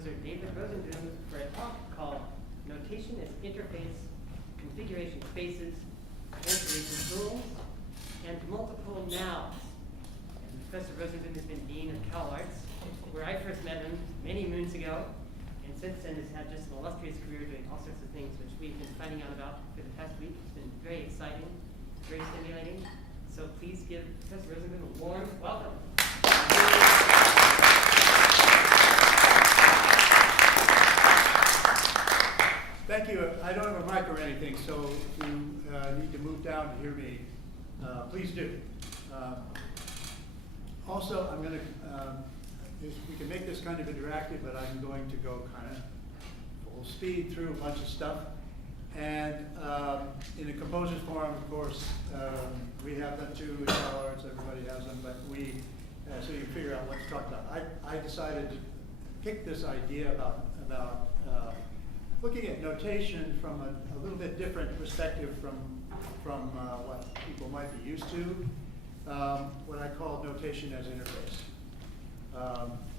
composer David Rosenboom for a talk called Notation as Interface, Configuration Spaces, Translation Tools, and Multiple Nows. And Professor Rosenboom has been Dean of Cal Arts, where I first met him many moons ago, and since then has had just an illustrious career doing all sorts of things which we've been finding out about for the past week. It's been very exciting, very stimulating. So please give Professor Rosenboom a warm welcome. Thank you. I don't have a mic or anything, so if you need to move down to hear me, please do. Also, I'm going to, we can make this kind of interactive, but I'm going to go kind of full speed through a bunch of stuff. And in a composer's forum, of course, we have them too, in Cal Arts, everybody has them, but we, so you figure out what to talk about. I decided to pick this idea about looking at notation from a little bit different perspective from what people might be used to, what I call notation as interface.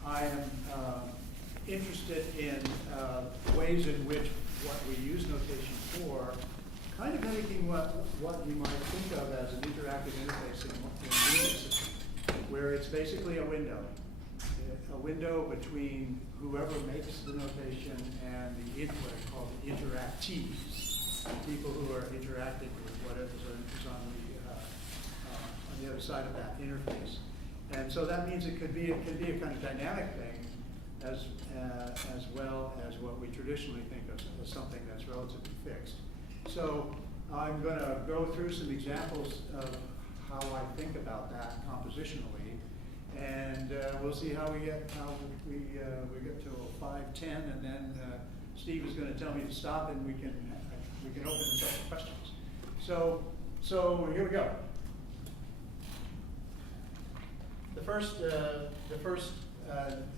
I am interested in ways in which what we use notation for, kind of mimicking what you might think of as an interactive interface in a music system, where it's basically a window between whoever makes the notation and what I call the interactees, people who are interacting with whatever is on the other side of that interface. And so that means it can be a kind of dynamic thing, as well as what we traditionally think of as something that's relatively fixed. So I'm going to go through some examples of how I think about that compositionally, and we'll see how we get to 5:10, and then Steve is going to tell me to stop, and we can open this up for questions. So here we go. The first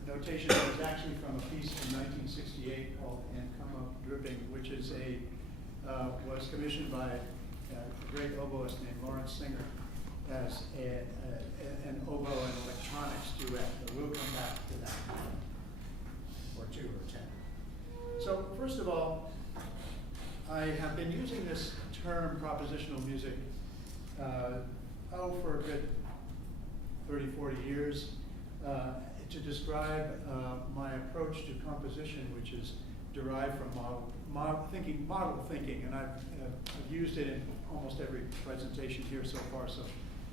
notation is actually from a piece from 1968 called "And Come Up Dripping," which is was commissioned by a great oboist named Lawrence Singer as an oboe and electronics duet. But we'll come back to that, or 2 or 10. So first of all, I have been using this term propositional music for a good 30, 40 years to describe my approach to composition, which is derived from model thinking, and I've used it in almost every presentation here so far. So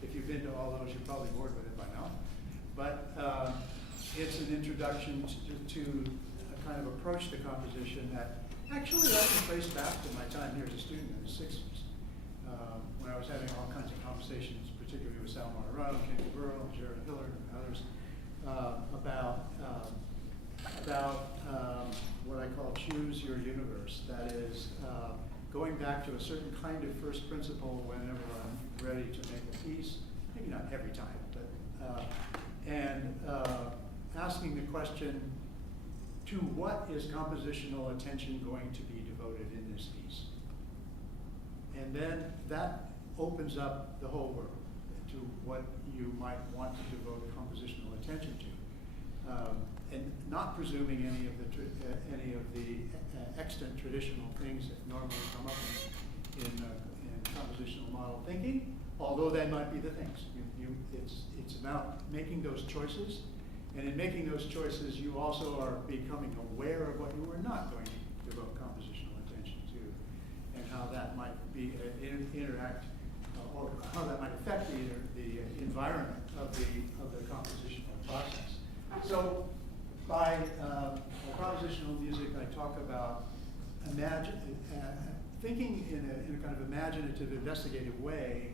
if you've been to all those, you're probably bored with it by now. But it's an introduction to a kind of approach to composition that actually I can trace back to my time here as a student in the 60s, when I was having all kinds of conversations, particularly with Sal Martirano, James Burrell, Jared Hillard, and others, about what I call choose your universe. That is, going back to a certain kind of first principle whenever I'm ready to make a piece, maybe not every time, but and asking the question, to what is compositional attention going to be devoted in this piece? And then that opens up the whole world to what you might want to devote compositional attention to, and not presuming any of the extant traditional things that normally come up in compositional model thinking. Although that might be the things. It's about making those choices, and in making those choices, you also are becoming aware of what you are not going to devote compositional attention to, and how that might be interact. Or how that might affect the environment of the compositional process. So by compositional music, I talk about thinking in a kind of imaginative, investigative way,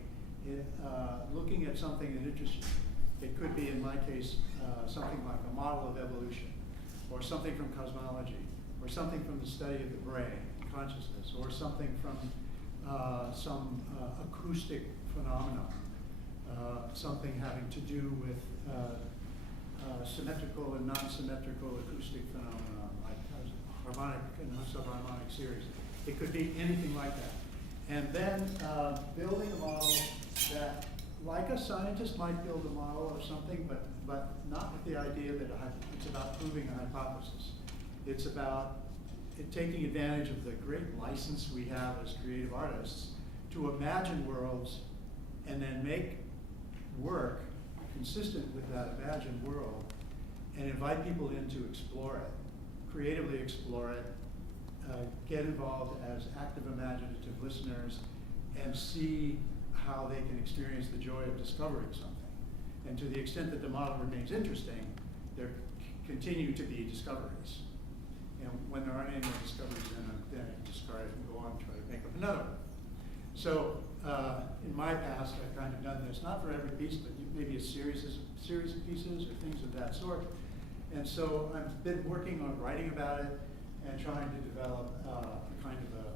looking at something that interests you. It could be, in my case, something like a model of evolution, or something from cosmology, or something from the study of the brain, consciousness, or something from some acoustic phenomenon, something having to do with symmetrical and non-symmetrical acoustic phenomenon, like harmonic and subharmonic series. It could be anything like that. And then building a model that, like a scientist might build a model of something, but not with the idea that it's about proving a hypothesis. It's about taking advantage of the great license we have as creative artists to imagine worlds and then make work consistent with that imagined world and invite people in to explore it, creatively explore it, get involved as active imaginative listeners, and see how they can experience the joy of discovering something. And to the extent that the model remains interesting, there continue to be discoveries. And when there aren't any more discoveries, then I discard it and go on and try to make up another one. So in my past, I've kind of done this, not for every piece, but maybe a series of pieces or things of that sort. And so I've been working on writing about it and trying to develop a kind of a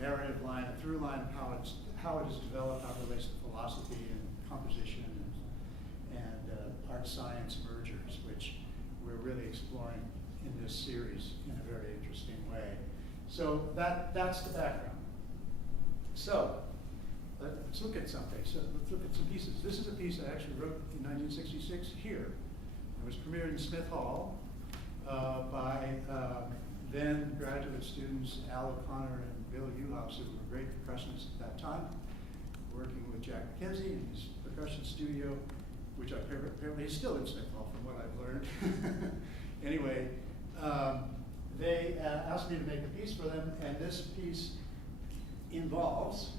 narrative line, a through line of how it is developed, how it relates to philosophy and composition and art science mergers, which we're really exploring in this series in a very interesting way. So that's the background. So let's look at something. So let's look at some pieces. This is a piece I actually wrote in 1966 here. It was premiered in Smith Hall by then graduate students Al O'Connor and Bill Uhouse, who were great percussionists at that time, working with Jack McKenzie in his percussion studio, which apparently is still in Smith Hall from what I've learned. Anyway, they asked me to make a piece for them, and this piece involves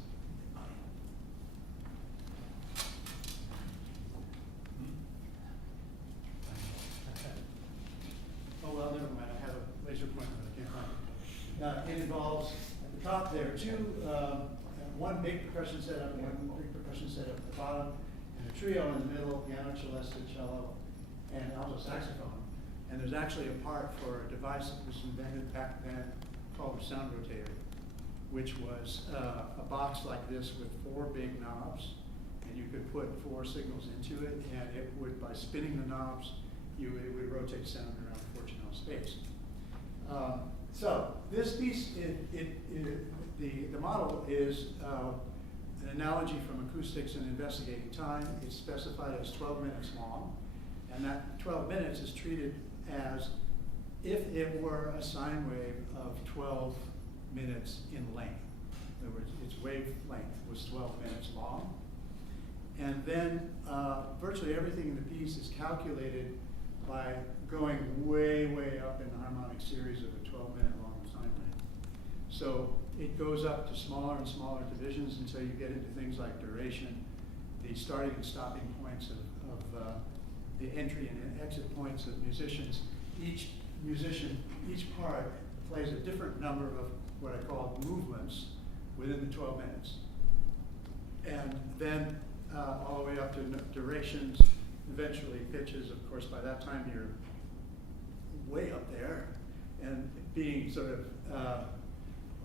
oh, well, never mind. I have a laser pointer, but I can't find it. It involves, at the top there, one big percussion setup, one big percussion setup at the bottom, and a trio in the middle, piano, cello, and alto saxophone. And there's actually a part for a device that was invented back then called a sound rotator, which was a box like this with 4 big knobs, and you could put 4 signals into it, and it would, by spinning the knobs, it would rotate sound around 4-channel space. So this piece, the model is an analogy from acoustics and investigating time. It's specified as 12 minutes long, and that 12 minutes is treated as if it were a sine wave of 12 minutes in length. In other words, its wavelength was 12 minutes long. And then virtually everything in the piece is calculated by going way, way up in the harmonic series of a 12-minute long sine wave. So it goes up to smaller and smaller divisions until you get into things like duration, the starting and stopping points of the entry and exit points of musicians. Each part plays a different number of what I call movements within the 12 minutes. And then all the way up to durations, eventually pitches. Of course, by that time you're way up there. And being sort of a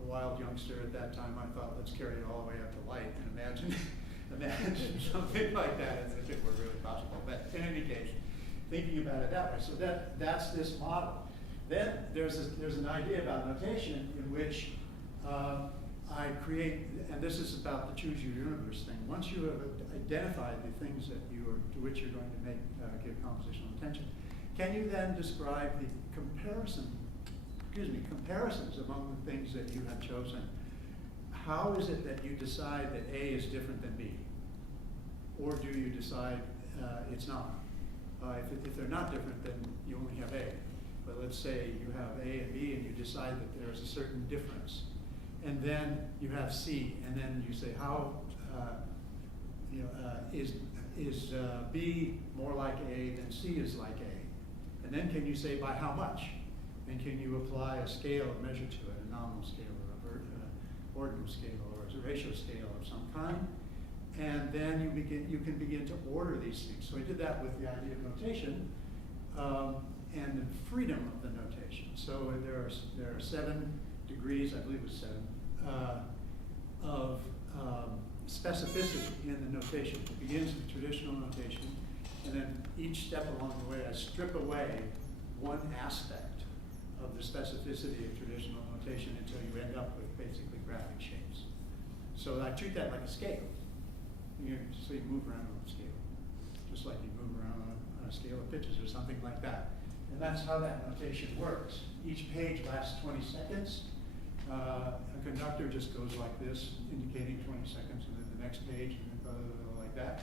wild youngster at that time, I thought, let's carry it all the way up to light and imagine something like that if it were really possible. But in any case, thinking about it that way. So that's this model. Then there's an idea about notation in which I create, and this is about the choose your universe thing. Once you have identified the things that to which you're going to give compositional attention, can you then describe the comparisons among the things that you have chosen? How is it that you decide that A is different than B? Or do you decide it's not? If they're not different, then you only have A. But let's say you have A and B and you decide that there's a certain difference. And then you have C, and then you say, how is B more like A than C is like A? And then can you say by how much? And can you apply a scale, a measure to it, a nominal scale or an ordinal scale or a ratio scale of some kind? And then you can begin to order these things. So I did that with the idea of notation and the freedom of the notation. So there are 7 degrees, I believe it was 7, of specificity in the notation. It begins with traditional notation, and then each step along the way I strip away one aspect of the specificity of traditional notation until you end up with basically graphic shapes. So I treat that like a scale. So you move around on a scale, just like you move around on a scale of pitches or something like that. And that's how that notation works. Each page lasts 20 seconds. A conductor just goes like this, indicating 20 seconds, and then the next page, and then like that.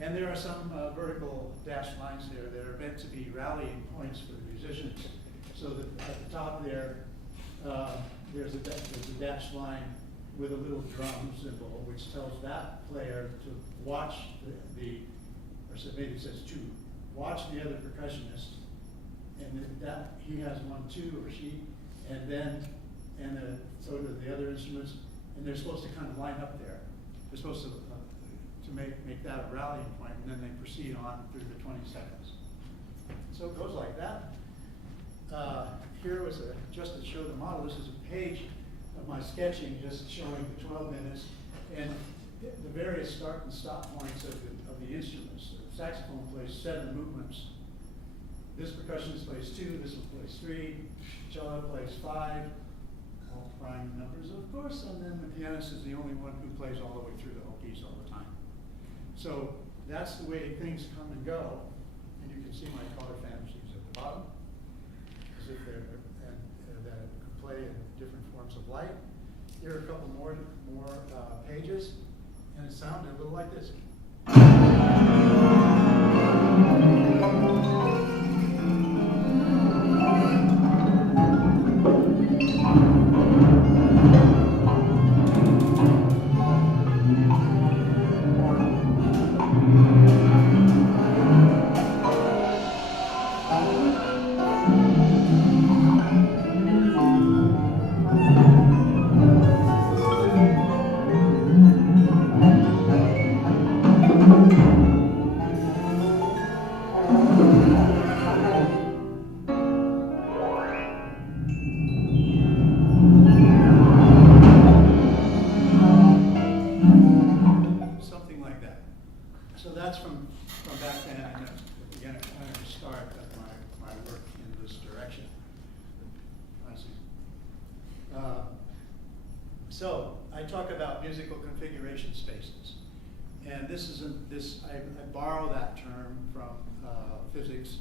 And there are some vertical dashed lines there that are meant to be rallying points for the musicians. So that at the top there, there's a dashed line with a little drum symbol, which tells that player to watch or so maybe it says to watch the other percussionist, and that he has one too, or she, and then so do the other instruments, and they're supposed to kind of line up there. They're supposed to make that a rallying point, and then they proceed on through the 20 seconds. So it goes like that. Here was just to show the model. This is a page of my sketching, just showing the 12 minutes and the various start and stop points of the instruments. The saxophone plays 7 movements. This percussionist plays 2. This one plays 3. Cello plays 5. All prime numbers, of course, and then the pianist is the only one who plays all the way through the whole piece all the time. So that's the way things come and go, and you can see my color fantasies at the bottom, as if they're that play in different forms of light. Here are a couple more pages, and it sounded a little like this. So I talk about musical configuration spaces, and I borrow that term from physics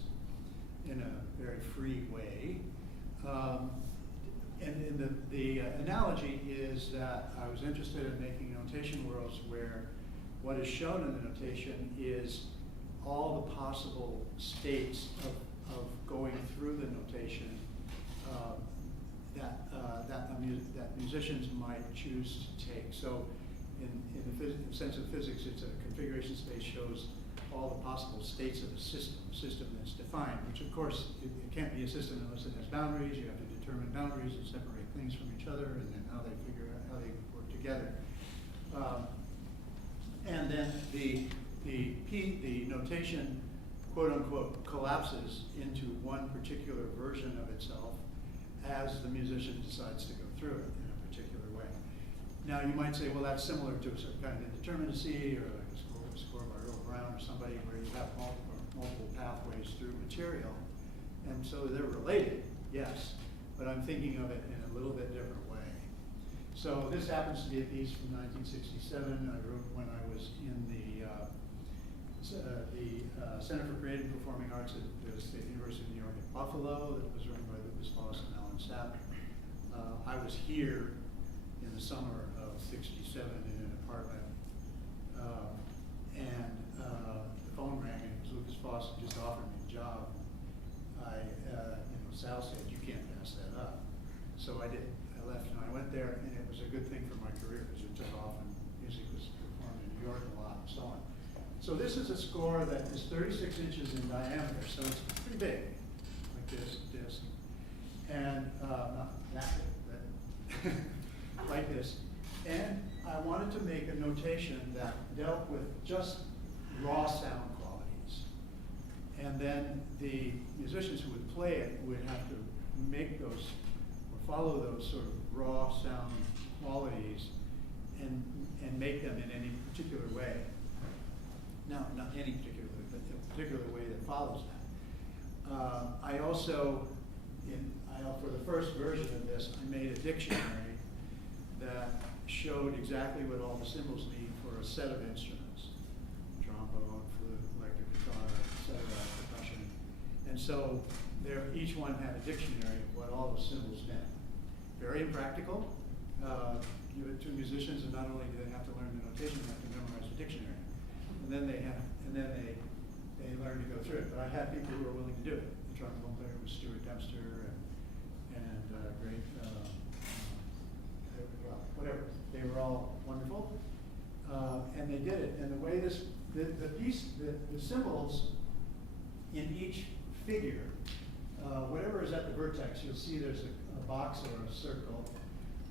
in a very free way. And the analogy is that I was interested in making notation worlds where what is shown in the notation is all the possible states of going through the notation that musicians might choose to take. So in the sense of physics, it's a configuration space shows all the possible states of a system that's defined, which of course it can't be a system unless it has boundaries. You have to determine boundaries and separate things from each other, and then how they work together. And then the notation, quote unquote, collapses into one particular version of itself as the musician decides to go through it in a particular way. Now you might say, well, that's similar to some kind of indeterminacy or like a score by Earl Brown or somebody where you have multiple pathways through material. And so they're related, yes, but I'm thinking of it in a little bit different way. So this happens to be a piece from 1967 I wrote when I was in the Center for Creative and Performing Arts at the State University of New York at Buffalo that was run by Lucas Foss and Alan Sapp. I was here in the summer of '67 in an apartment, and the phone rang and it was Lucas Foss who just offered me a job. Sal said, you can't pass that up. So I did. I left and I went there, and it was a good thing for my career because it took off and music was performed in New York a lot and so on. So this is a score that is 36 inches in diameter, so it's pretty big, like this disc. And not that big, but like this. And I wanted to make a notation that dealt with just raw sound qualities. And then the musicians who would play it would have to make those, or follow those sort of raw sound qualities and make them in any particular way. No, not any particular way, but a particular way that follows that. I also, for the first version of this, I made a dictionary that showed exactly what all the symbols mean for a set of instruments: trombone, flute, electric guitar, etc., And so each one had a dictionary of what all those symbols meant. Very impractical. Give it to musicians, and not only do they have to learn the notation, they have to memorize the dictionary. And then they learn to go through it. But I had people who were willing to do it. The trombone player was Stuart Dempster, and great, well, whatever. They were all wonderful, and they did it. And the way the symbols in each figure, whatever is at the vertex, you'll see there's a box or a circle.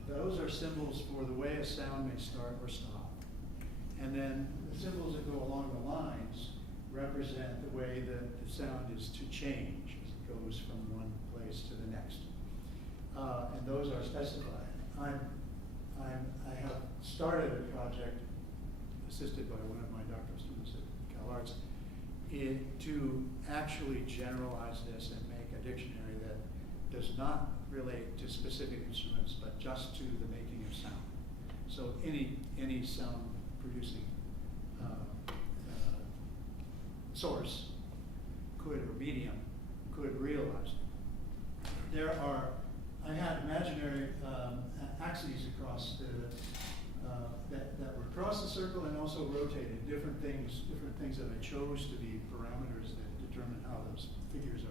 Those are symbols for the way a sound may start or stop. And then the symbols that go along the lines represent the way that the sound is to change as it goes from one place to the next. And those are specified. I have started a project assisted by one of my doctoral students at Cal Arts to actually generalize this and make a dictionary that does not relate to specific instruments, but just to the making of sound. So any sound producing source or medium could realize it. I had imaginary axes across that were across the circle and also rotated, different things that I chose to be parameters that determine how those figures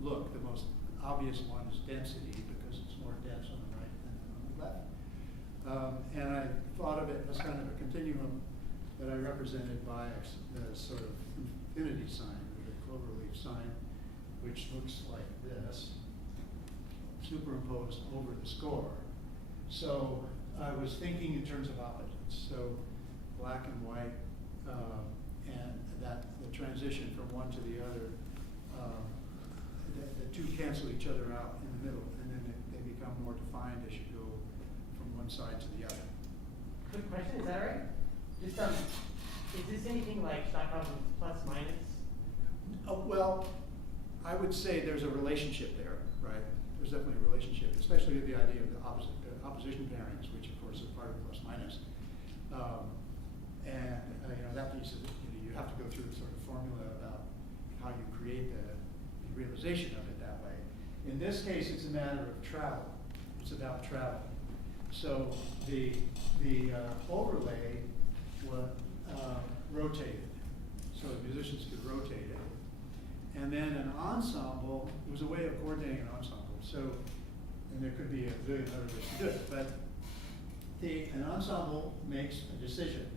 look. The most obvious one is density, because it's more dense on the right than on the left. And I thought of it as kind of a continuum that I represented by the sort of infinity sign, or the cloverleaf sign, which looks like this, superimposed over the score. So I was thinking in terms of opposites. So black and white, and that the transition from one to the other, the two cancel each other out in the middle, and then they become more defined as you go from one side to the other. Quick question, is that right? Just is this anything like Stockhausen's plus minus? Well, I would say there's a relationship there, right? There's definitely a relationship, especially with the idea of the opposition pairings, which of course are part of plus minus. That piece is, you have to go through the sort of formula about how you create the realization of it that way. In this case, it's a matter of travel. It's about travel. So the overlay was rotated, so the musicians could rotate it. And then an ensemble was a way of coordinating an ensemble. So, and there could be a billion other ways to do it, but an ensemble makes a decision,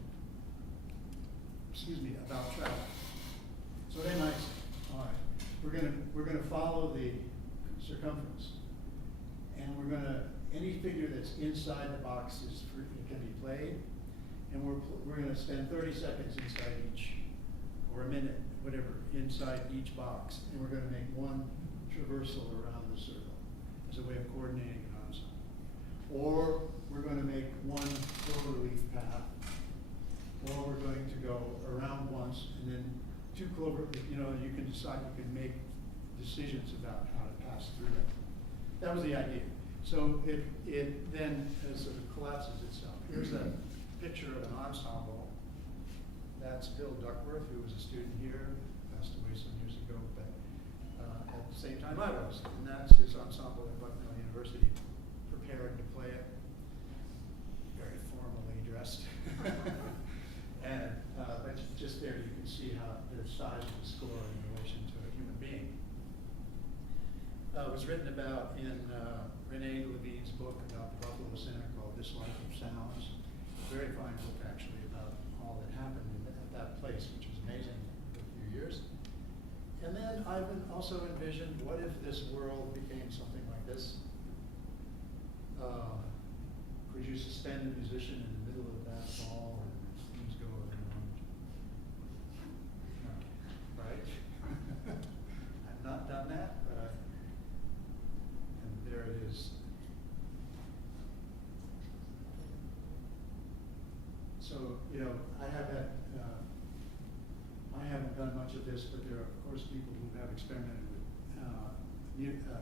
about travel. So they might say, all right, we're gonna follow the circumference, and any figure that's inside the box can be played, and we're gonna spend 30 seconds inside each, or a minute, whatever, inside each box, and we're gonna make one traversal around the circle as a way of coordinating an ensemble. Or we're gonna make one cloverleaf path, or we're going to go around once and then two clover, you can decide, you can make decisions about how to pass through it. That was the idea. So it then sort of collapses itself. Here's a picture of an ensemble. That's Bill Duckworth, who was a student here, passed away some years ago, but at the same time I was. And that's his ensemble at Bucknell University, preparing to play it, very formally dressed. And but just there you can see how the size of the score in relation to a human being. It was written about in Renee Levine's book about the Buffalo Center called This Life of Sounds. Very fine book actually about all that happened at that place, which was amazing for a few years. And then I've also envisioned, what if this world became something like this? Could you suspend a musician in the middle of that ball and things go around? No, right? I've not done that, but and there it is. So, I haven't done much of this, but there are, of course, people who have experimented with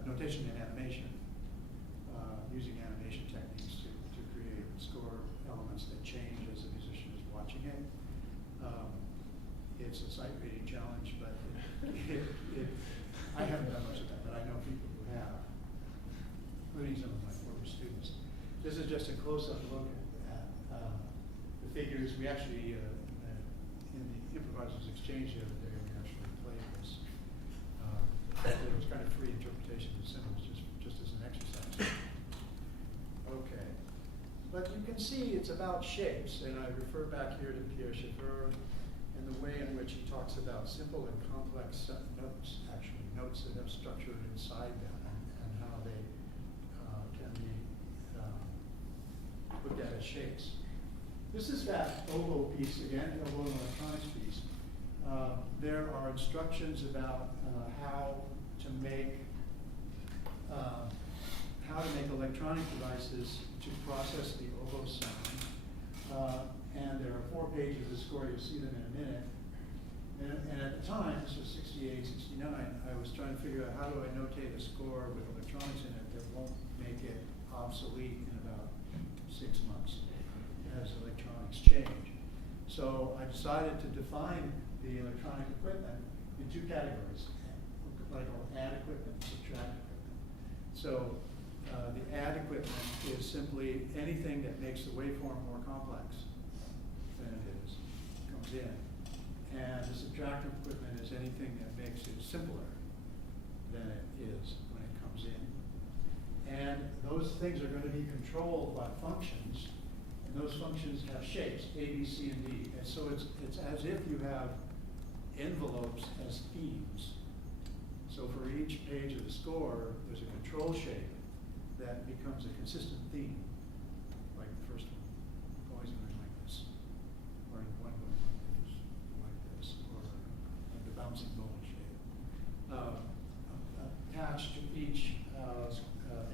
notation and animation, using animation techniques to create score elements that change as the musician is watching it. It's a sight reading challenge, but I just a close-up look at the figures. We actually, in the improvisers exchange the other day, we actually played this. It was kind of free interpretation of symbols, just as an exercise. Okay. But you can see it's about shapes, and I refer back here to Pierre Sever and the way in which he talks about simple and complex notes, actually, notes that have structure inside them, and how they can be looked at as shapes. This is that oboe piece again, oboe and electronics piece. There are instructions about how to make electronic devices to process the oboe sound. And there are 4 pages of the score, you'll see them in a minute. And at the time, this was 68, 69, I was trying to figure out how do I notate a score with electronics in it that won't make it obsolete in about 6 months as electronics change. So I decided to define the electronic equipment in 2 categories, what I call add equipment and subtract equipment. So the add equipment is simply anything that makes the waveform more complex than it is, comes in. And the subtractive equipment is anything that makes it simpler than it is when it comes in. And those things are going to be controlled by functions, and those functions have shapes, A, B, C, and D. And so it's as if you have envelopes as themes. So for each page of the score, there's a control shape that becomes a consistent theme, like the first one, always going like this, or one going like this, or the bouncing ball shape. Attached to each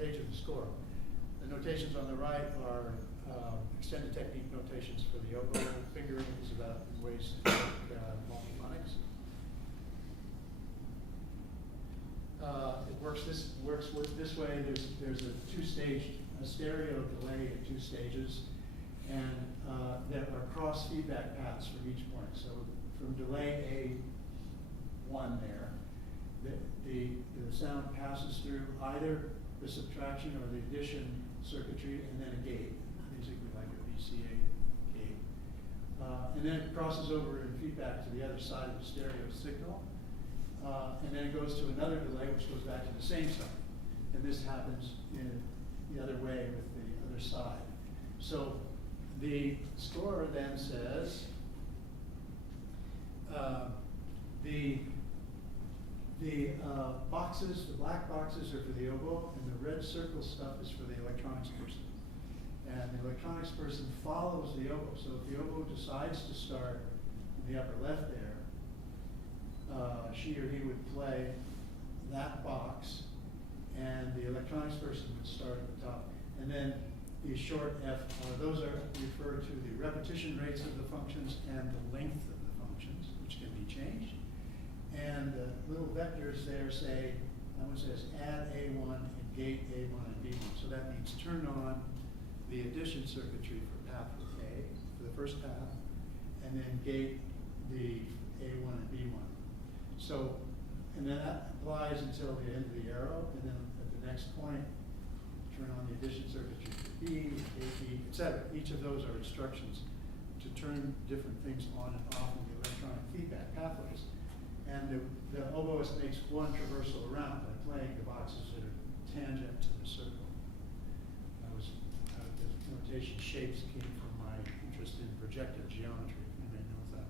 page of the score. The notations on the right are extended technique notations for the oboe. Fingering is about ways to make multiphonics. It works this way. There's a 2-stage stereo delay at 2 stages, and there are cross feedback paths from each point. So from delay A1 there, the sound passes through either the subtraction or the addition circuitry and then a gate, basically like a VCA gate. And then it crosses over in feedback to the other side of the stereo signal. And then it goes to another delay, which goes back to the same side. And this happens in the other way with the other side. So the score then says the boxes, the black boxes are for the oboe, and the red circle stuff is for the electronics person. And the electronics person follows the oboe. So if the oboe decides to start in the upper left there, she or he would play that box, and the electronics person would start at the top. And then the short F, those are refer to the repetition rates of the functions and the length of the functions, which can be changed. And the little vectors there say, one says add A1 and gate A1 and B1. So that means turn on the addition circuitry for pathway A, for the first path, and then gate the A1 and B1. So, and then that applies until the end of the arrow, and then at the next point, turn on the addition circuitry for B, AP, etc. Each of those are instructions to turn different things on and off in the electronic feedback pathways. And the oboist makes one traversal around by playing the boxes that are tangent to the circle. The notation shapes came from my interest in projective geometry. Anybody knows that,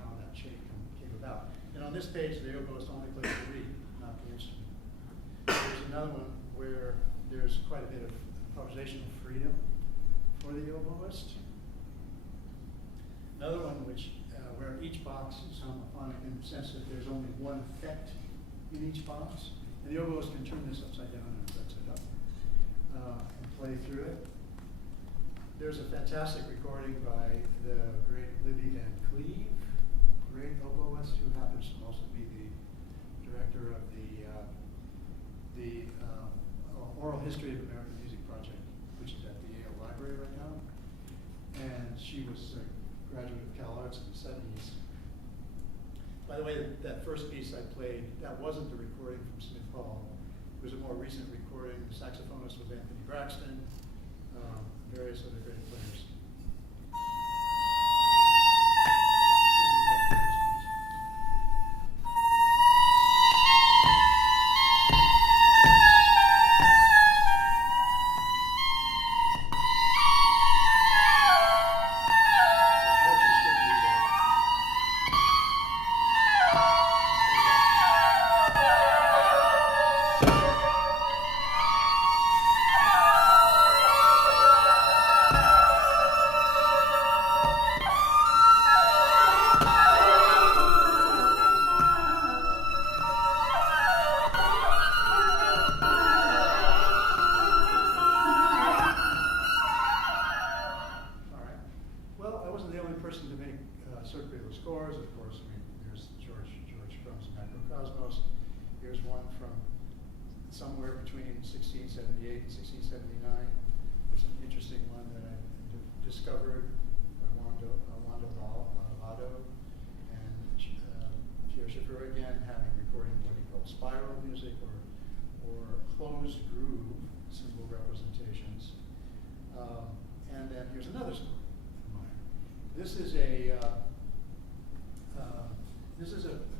how that shape came about. And on this page, the oboist only plays the reed, not the instrument. There's another one where there's quite a bit of improvisational freedom for the oboist. Another one where each box is homophonic in the sense that there's only one effect in each box. And the oboist can turn this upside down and sets it up and play through it. There's a fantastic recording by the great Libby Van Cleve, great oboist who happens to also be the director of the Oral History of American Music Project, which is at the Yale Library right now. And she was a graduate of Cal Arts in the 70s. By the way, that first piece I played, that wasn't the recording from Smith Hall. It was a more recent recording. The saxophonist was Anthony Braxton. various other great players. Somewhere between 1678 and 1679. There's an interesting one that I discovered by Wanda Lado and Vishveshwara again, having recording what he called spiral music or closed groove symbol representations. And then here's another story of mine. This is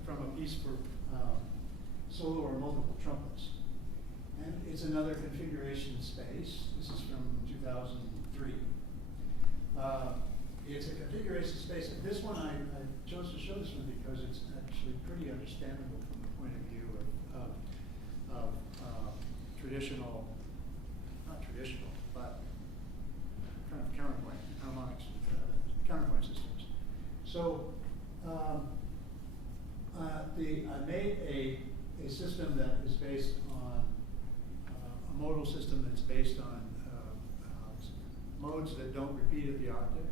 from a piece for solo or multiple trumpets. And it's another configuration space. This is from 2003. It's a configuration space. And this one, I chose to show this one because it's actually pretty understandable from the point of view of traditional, not traditional, but kind of counterpoint, harmonics, counterpoint systems. So I made a system that is based on a modal system that's based on modes that don't repeat at the octave.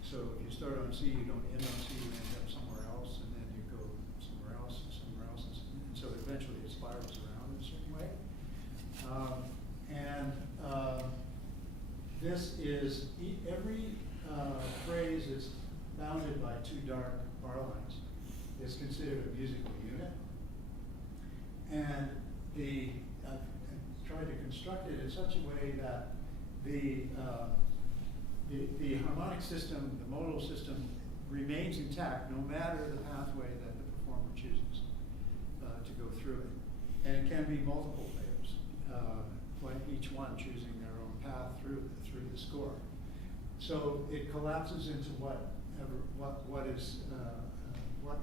So if you start on C, you don't end on C, you end up somewhere else, and then you go somewhere else, and somewhere else, and so eventually it spirals around in a certain way. This is, every phrase is bounded by two dark bar lines. Is considered a musical unit. And I've tried to construct it in such a way that the harmonic system, the modal system, remains intact no matter the pathway that the performer chooses to go through it. And it can be multiple players, each one choosing their own path through the score. So it collapses into what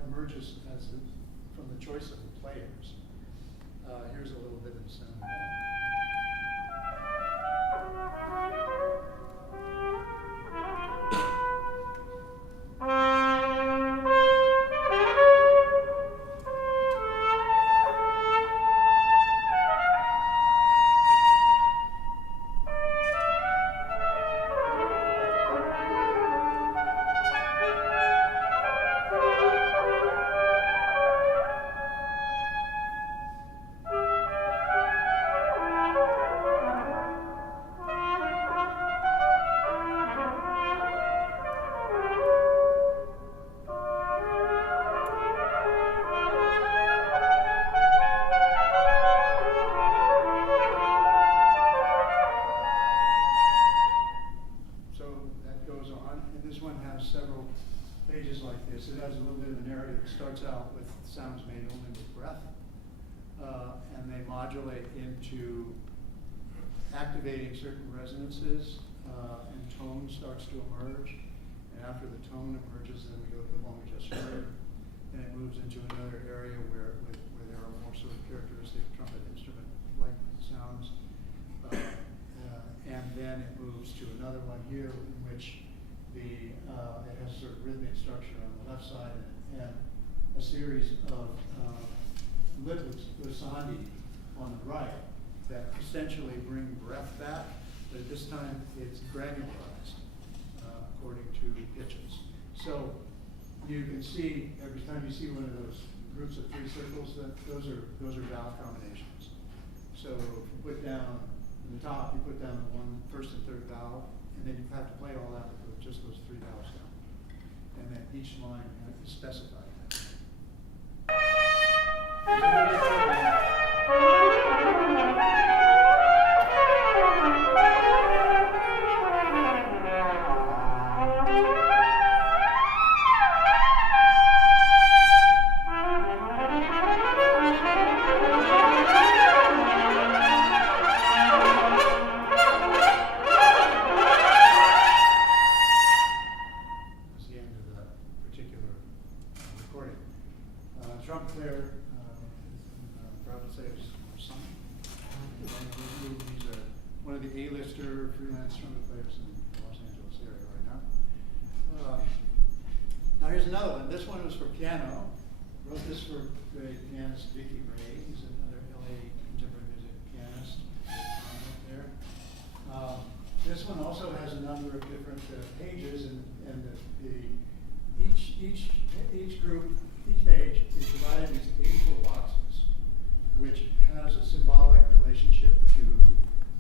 emerges from the choice of the players. Here's a little bit of the sound of that. Sounds made only with breath, and they modulate into activating certain resonances, and tone starts to emerge. And after the tone emerges, then we go to the one we just heard, and it moves into another area where there are more sort of characteristic trumpet instrument-like sounds, and then it moves to another one here in which it has sort of rhythmic structure on the left side and a series of glissandi on the right that essentially bring breath back, but at this time it's granularized according to pitches. So you can see every time you see one of those groups of three circles, those are valve combinations. So if you put down in the top, you put down the one first and third valve, and then you have to play all that with just those three valves down, and then each line is specified. another one. This one was for piano. Wrote this for the pianist Vicky Ray. He's another LA contemporary music pianist. There. This one also has a number of different pages, and each group, each page is divided into 84 boxes, which has a symbolic relationship to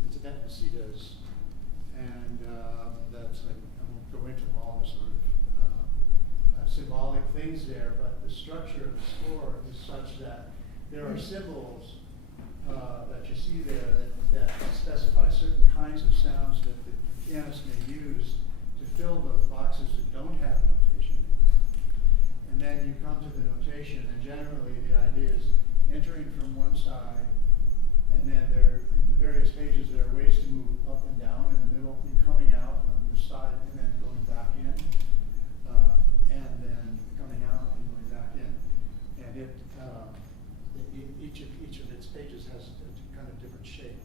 the Tibetan Siddhas, and that's like, I won't go into all the sort of symbolic things there, but the structure of the score is such that there are symbols that you see there that specify certain kinds of sounds that the pianist may use to fill those boxes that don't have notation in them. And then you come to the notation, and generally the idea is entering from one side, and then in the various pages there are ways to move up and down in the middle, and coming out on this side, and then going back in, and then coming out and going back in. And each of its pages has a kind of different shape.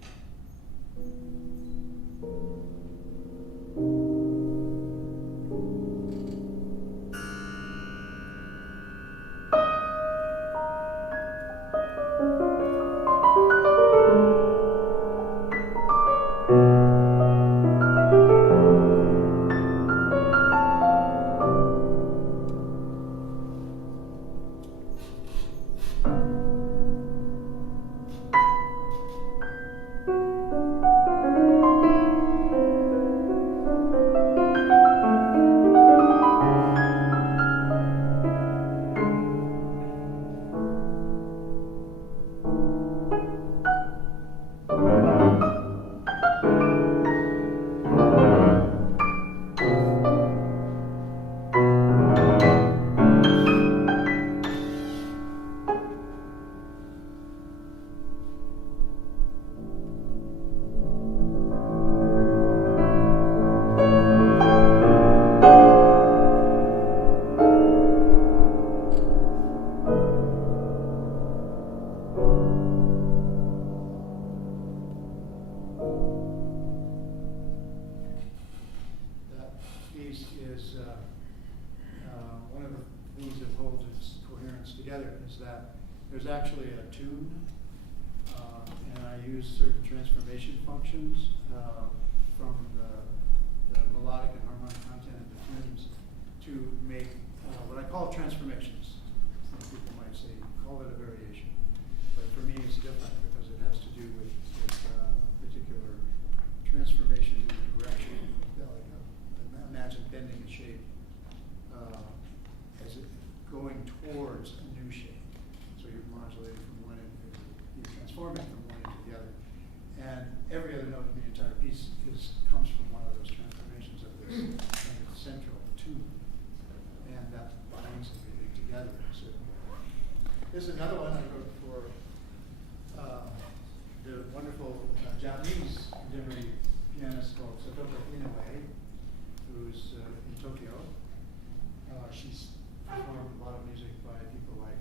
There's actually a tune, and I use certain transformation functions from the melodic and harmonic content of the tunes to make what I call transformations. Some people might say, call it a variation. But for me, it's different because it has to do with a particular transformation in direction. Imagine bending a shape as it going towards a new shape. So you're modulating from one end, you're transforming from one end to the other. And every other note in the entire piece comes from one of those transformations of this kind of central tune. And that binds everything together in a certain way. There's another one I wrote for the wonderful Japanese contemporary pianist called Satoko Inoue, who's in Tokyo. She's performed a lot of music by people like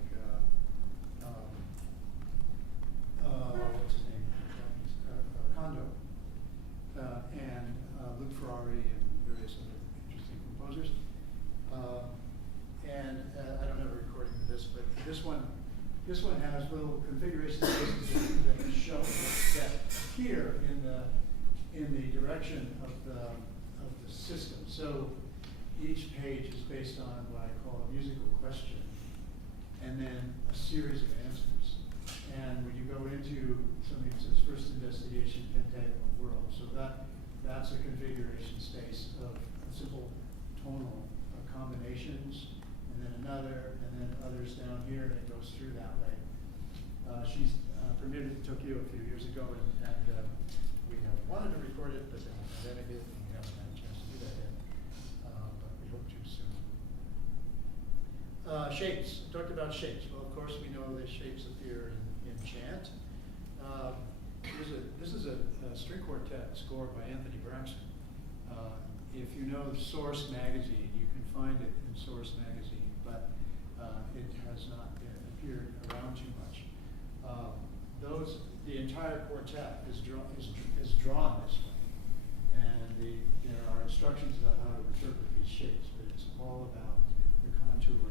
what's his name? Kondo, and Luke Ferrari and various other interesting composers. And I don't have a recording of this, but this one has little configuration spaces that show that appear in the direction of the system. So each page is based on what I call a musical question, and then a series of answers. And when you go into something that says first investigation, pentagonal world, so that's a configuration space of simple tonal combinations, and then another, and then others down here, and it goes through that way. She's premiered in Tokyo a few years ago, and we have wanted to record it, but then the pandemic hit, and we haven't had a chance to do that yet. But we hope to soon. Shapes. I talked about shapes. Well, of course, we know that shapes appear in chant. This is a string quartet scored by Anthony Braxton. If you know Source magazine, you can find it in Source magazine, but it has not appeared around too much. The entire quartet is drawn this way, and there are instructions about how to interpret these shapes, but it's all about the contour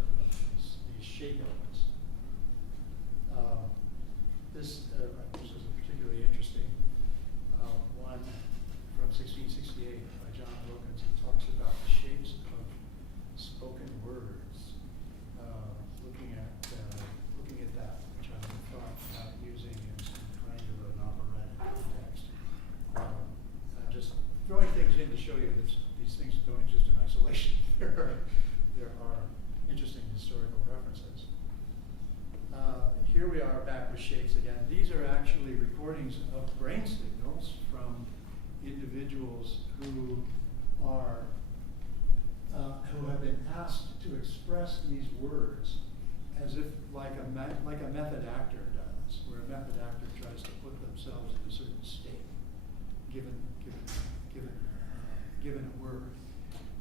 words as if like a method actor does, where a method actor tries to put themselves in a certain state, given a word.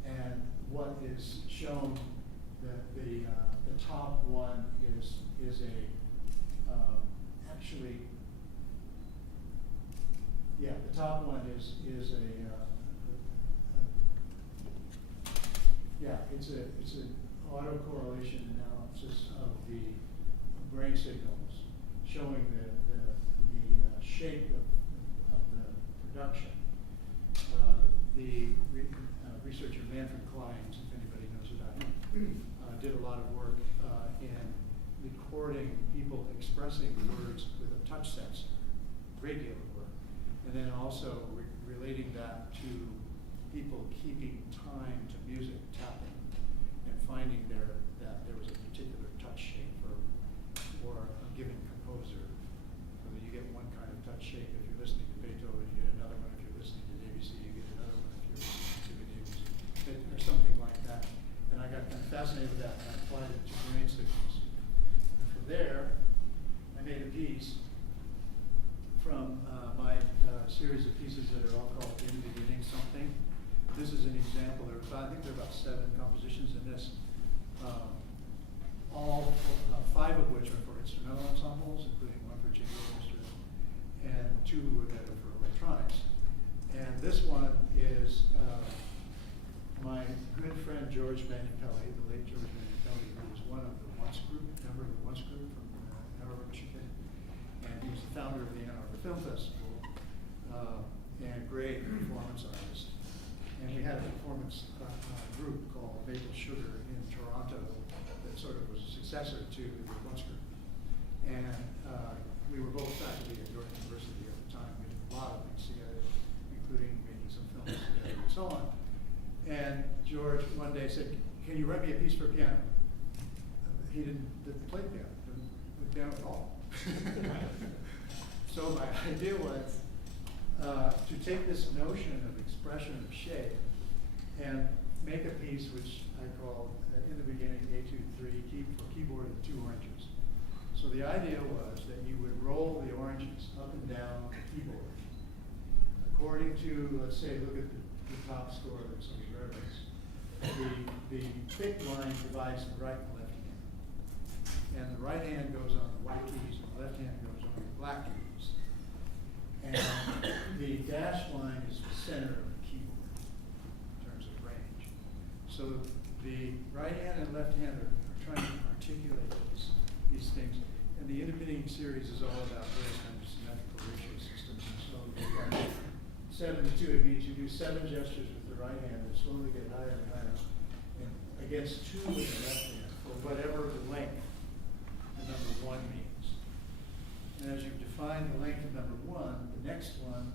And what is shown, that the top one is a actually, yeah, the top one is yeah, it's an autocorrelation analysis of the brain signals showing the shape of the production. The researcher Manfred Kleins, if anybody knows about him, did a lot of work in recording people expressing words with a touch sensor, a great deal of work, and then also relating that to people keeping time to music, tapping, and finding that there was a particular touch shape for a given composer. So that you get one kind of touch shape if you're listening to Beethoven, you get another one if you're listening to Debussy, you get another one if you're listening to Debussy, or something like that. And I got kind of fascinated with that, and I applied it to brain signals. And from there, I made a piece from my series of pieces that are all called In the Beginning Something. This is an example. I think there are about 7 compositions in this, all 5 of which are for instrumental ensembles, including one for chamber orchestra, and 2 that are for electronics. And this one is my good friend George Manichelli, the late George Manichelli, who was one of the Once Group, member of the Once Group from Urbana-Champaign, and he was the founder of the Ann Arbor Film Festival, and great performance artist. And we had a performance group called Maple Sugar in Toronto that sort of was a successor to the Once Group. And we were both faculty at York University at the time. We did a lot of things together, including making some films together and so on. And George one day said, "Can you write me a piece for piano?" He didn't play piano, didn't play piano at all. So my idea was to take this notion of expression of shape and make a piece which I called, in the beginning, A23, for keyboard and 2 oranges. So the idea was that you would roll the oranges up and down the keyboard according to, let's say, look at the top score that's on the reference. The thick line divides the right and left hand. And the right hand goes on the white keys and the left hand goes on the black keys. And the dashed line is the center of the keyboard in terms of range. So the right hand and left hand are trying to articulate these things. And the intermitting series is all about various kinds of symmetrical ratio systems. And so you've got 7 to 2, it means you do 7 gestures with the right hand and slowly get higher and higher. And against 2 with the left hand for whatever the length the number 1 means. And as you've defined the length of number 1, the next one,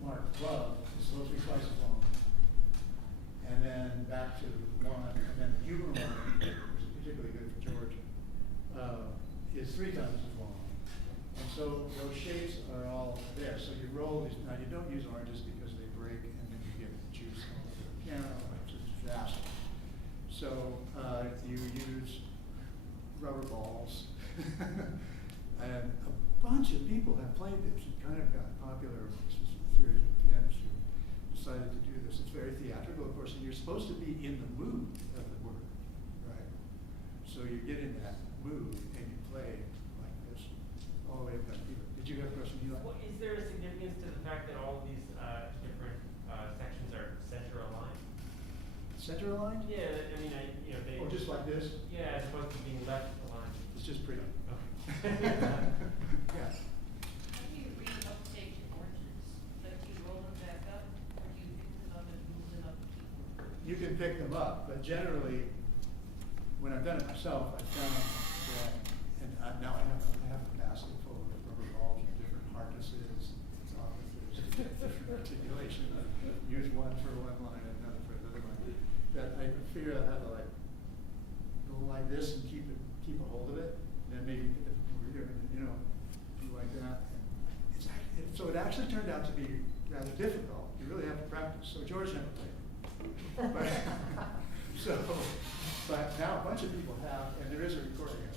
marked above, is supposed to be twice as long. And then back to 1, and then the humor one, which is particularly good for George, is 3 times as long. And so those shapes are all there. So you roll these. Now you don't use oranges because they break, and then you get juice all over the piano, which is fast. So you use rubber balls. And a bunch of people have played this. It kind of got popular amongst a series of pianists who decided to do this. It's very theatrical, of course, and you're supposed to be in the mood of the word, right? So you get in that mood and you play like this all the way up that keyboard. Did you have a question? Well, is there a significance to the fact that all of these different sections are center aligned? Center aligned? Yeah, I mean, they. Or just like this? Yeah, as opposed to being left aligned. It's just pretty. Okay. Yeah. How do you re-uptake oranges? Like, do you roll them back up, or do you pick them up and move them up the keyboard? You can pick them up, but generally, when I've done it myself, I've found that, and now I have a basket full of rubber balls with different hardnesses, different articulation. Use one for one line and another for another line. That I figure out how to like go like this and keep a hold of it, and then maybe put it over here, and do like that. And so it actually turned out to be rather difficult. You really have to practice. So George never played. So But now a bunch of people have, and there is a recording of it.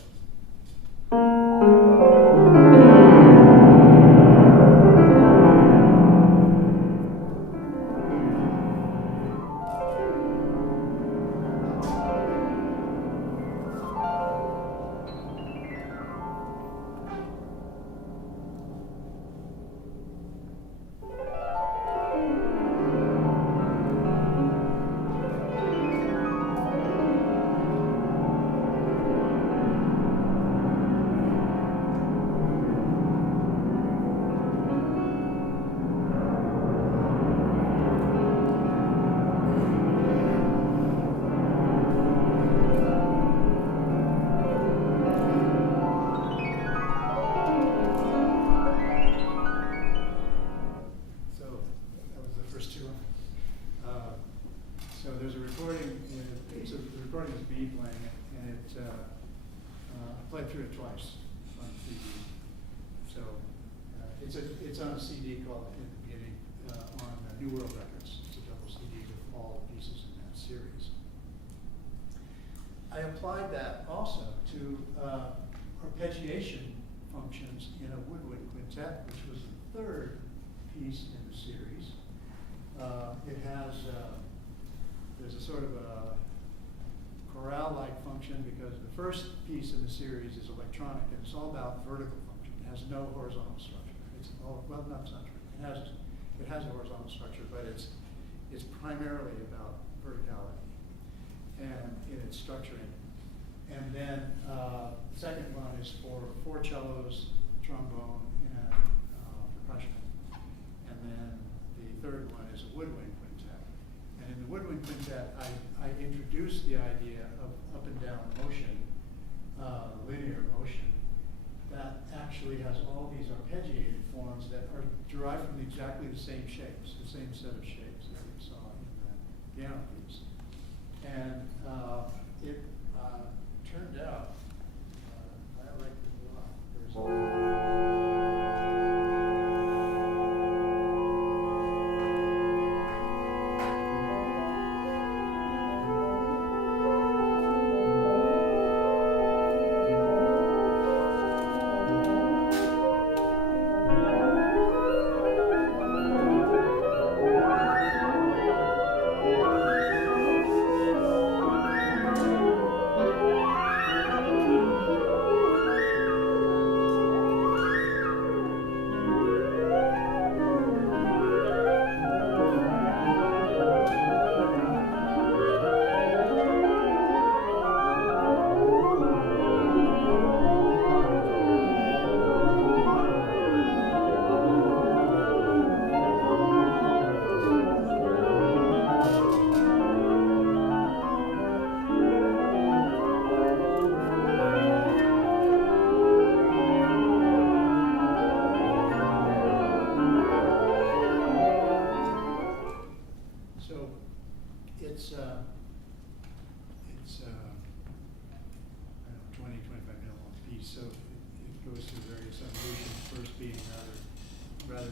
Played through it twice on CD. So it's on a CD called in the beginning on New World Records. It's a double CD with all the pieces in that series. I applied that also to arpeggiation functions in a woodwind quintet, which was the third piece in the series. It has there's a sort of a chorale-like function because the first piece in the series is electronic and it's all about vertical function. It has no horizontal structure. It's all, well, no, it's not true. It has a horizontal structure, but it's primarily about verticality and in its structuring. And then the second one is for 4 cellos, trombone, and percussion. And then the third one is a woodwind quintet. And in the woodwind quintet, I introduced the idea of up and down motion, linear motion, that actually has all these arpeggiated forms that are derived from exactly the same shapes, the same set of shapes that we saw in the piano piece. And it turned out, I like it a lot.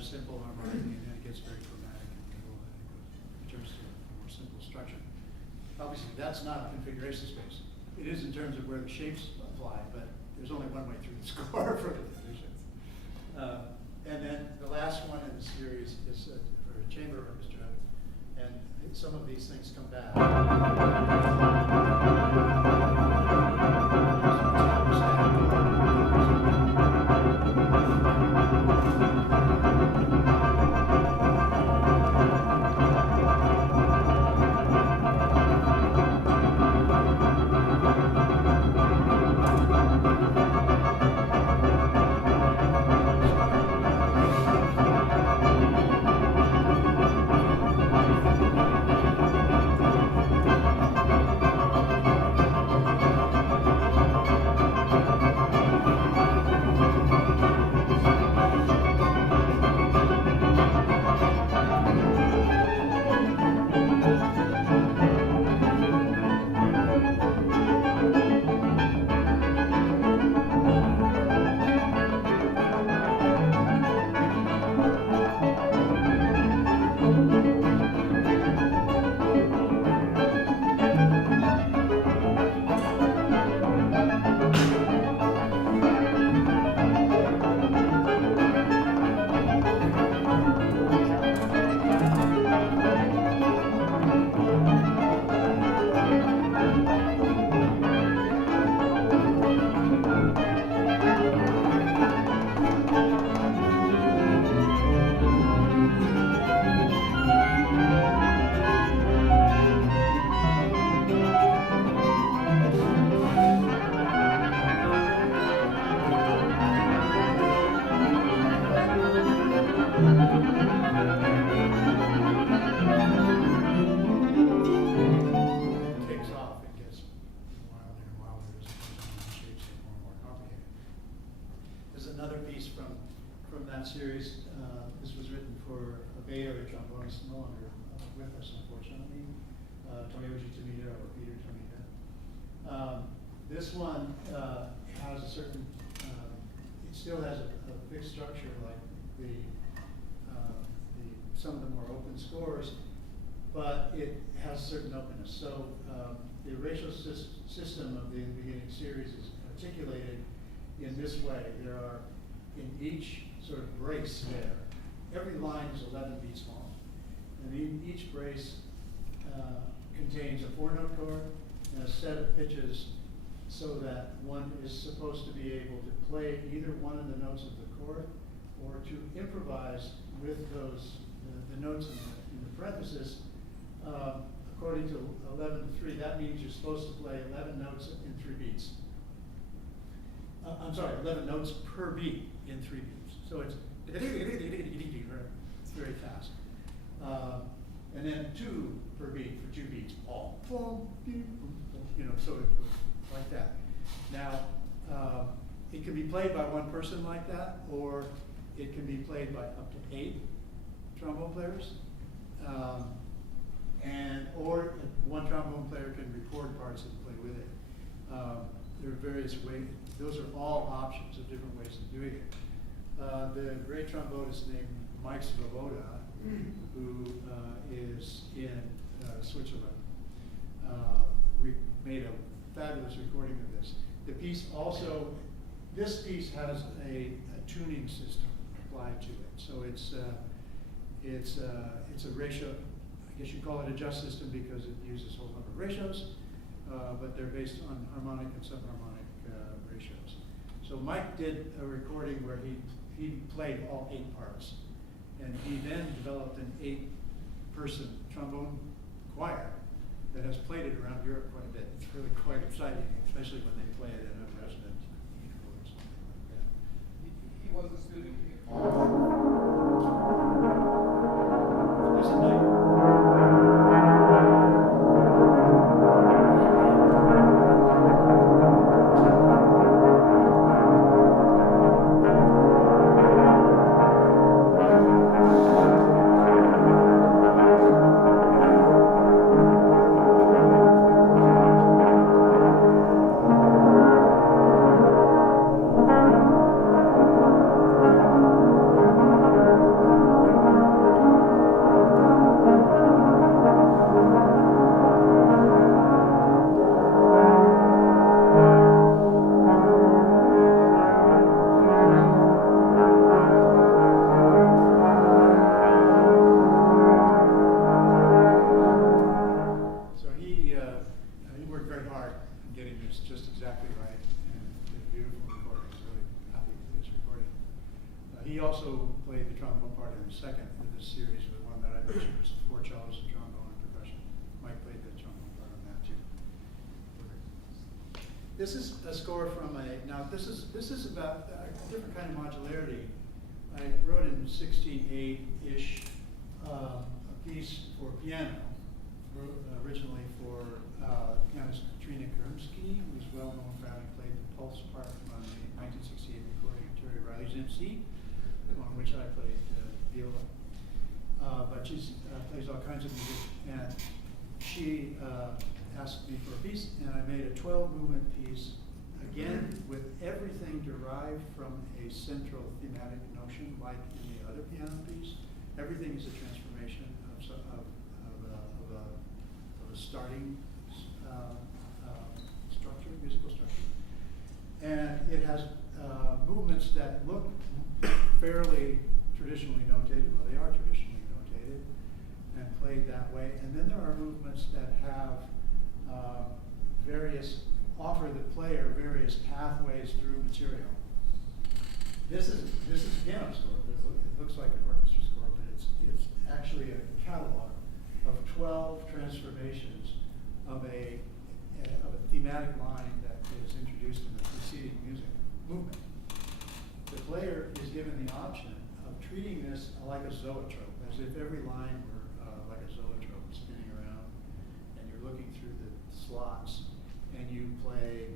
Simple harmonic, and then it gets very chromatic in the middle, and it turns to a more simple structure. Obviously, that's not a configuration space. It is in terms of where the shapes apply, but there's only one way through the score for the divisions. And then the last one in the series is for a chamber orchestra, and some of these things come back. for a Bay Area trombonist, no longer with us, unfortunately, Toyoji Tomita or Peter Tomita. This one has a certain, it still has a fixed structure like some of the more open scores, but it has certain openness. So the ratio system of the beginning series is articulated in this way. There are, in each sort of brace there, every line is 11 beats long. And each brace contains a 4-note chord and a set of pitches so that one is supposed to be able to play either one of the notes of the chord or to improvise with those, the notes in the parenthesis. According to 11-3, that means you're supposed to play 11 notes in 3 beats. I'm sorry, 11 notes per beat in 3 beats. So it's very fast. And then 2 per beat for 2 beats, all. You know, so it goes like that. Now, it can be played by one person like that, or it can be played by up to 8 trombone players. Or one trombone player can record parts and play with it. There are various ways. Those are all options of different ways of doing it. The great trombonist named Mike Svoboda, who is in Switzerland, made a fabulous recording of this. The piece also, this piece has a tuning system applied to it. So it's a ratio, I guess you call it a just system because it uses a whole number of ratios, but they're based on harmonic and subharmonic ratios. So Mike did a recording where he played all 8 parts, and he then developed an 8-person trombone choir that has played it around Europe quite a bit. It's really quite exciting, especially when they play it in a resident or something like that. He was a student here. There's a night. This is a score from now this is about a different kind of modularity. I wrote in 16/8-ish a piece for piano, originally for pianist Katrina Kermsky, who's well known for having played the Pulse part on the 1968 recording of Terry Riley's MC, on which I played viola. But she plays all kinds of music, and she asked me for a piece, and I made a 12-movement piece, again with everything derived from a central thematic notion, like in the other piano piece. Everything is a transformation of a starting structure, musical structure, and it has movements that look fairly traditionally notated. Well, they are traditionally notated and played that way, and then there are movements that have offer the player various pathways through material. This is a piano score. It looks like an orchestra score, but it's actually a catalog of 12 transformations of a thematic line that is introduced in the preceding movement. The player is given the option of treating this like a zoetrope, as if every line were like a zoetrope spinning around, and you're looking through the slots, and you play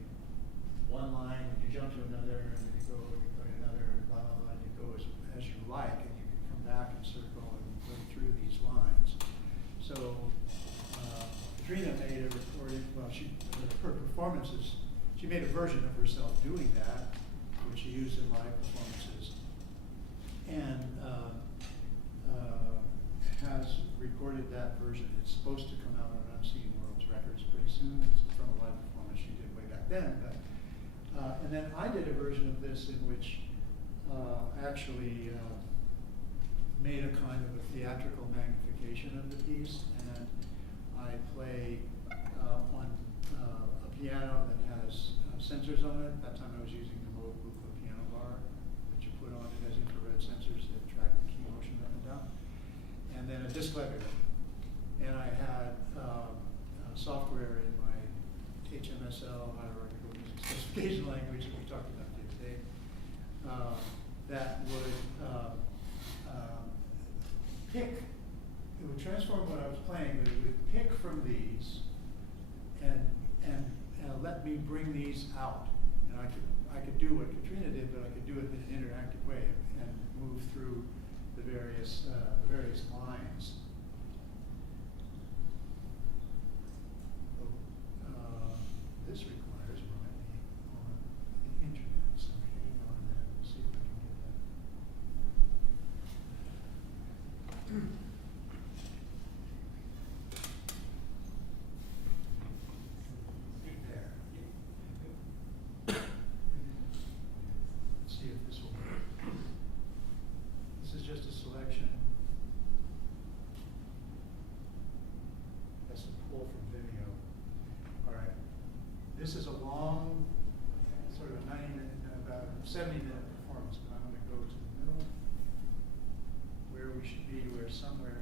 one line, and you jump to another, and then you play another, and blah, blah, blah, and you go as you like, and you can come back and circle and So Katrina made a recording, well, her performances, she made a version of herself doing that, which she used in live performances. And has recorded that version. It's supposed to come out on Unseen Worlds Records pretty soon. It's from a live performance she did way back then. But, and then I did a version of this in which I actually made a kind of a theatrical magnification of the piece, and I play on a piano that has sensors on it. At that time I was using the Moog Buchla piano bar that you put on. It has infrared sensors that track the key motion up and down. And then a disc lever. And I had software in my HMSL, hierarchical music specification language that we talked about the other day, that would pick, it would transform what I was playing, but it would pick from these and let me bring these out. And I could do what Katrina did, but I could do it in an interactive way and move through the various lines. So, this requires running on the internet, so hang on there. We'll see if I can get that. There. Let's see if this will work. This is just a selection. That's a pull from video. All right. This is a long, sort of a 90-minute, about a 70-minute performance, but I'm going to go to the middle, where we should be, where somewhere.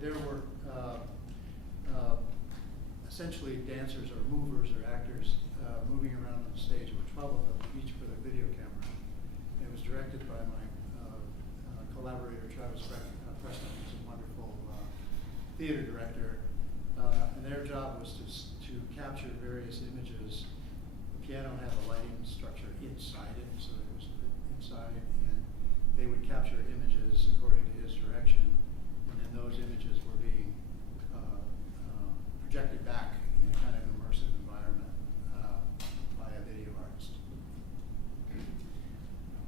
There were essentially dancers or movers or actors moving around on the stage. There were 12 of them, each with a video camera. It was directed by my collaborator, Travis Preston, who's a wonderful theater director. And their job was to capture various images. The piano had a lighting structure inside it, so it was inside, and they would capture images according to his direction. And then those images were being projected back in a kind of immersive environment by a video artist.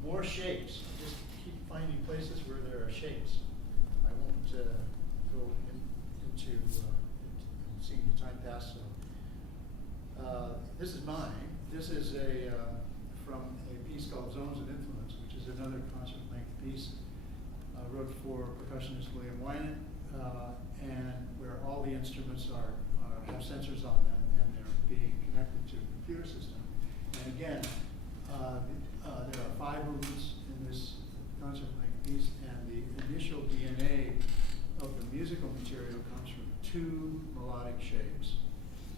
More shapes. Just keep finding places where there are shapes. I won't go into seeing the time pass. So this is mine. This is from a piece called Zones of Influence, which is another concert-length piece. I wrote for percussionist William Wynan, and where all the instruments have sensors on them, and they're being connected to a computer system. And again, there are 5 movements in this concert-length piece, and the initial DNA of the musical material comes from 2 melodic shapes.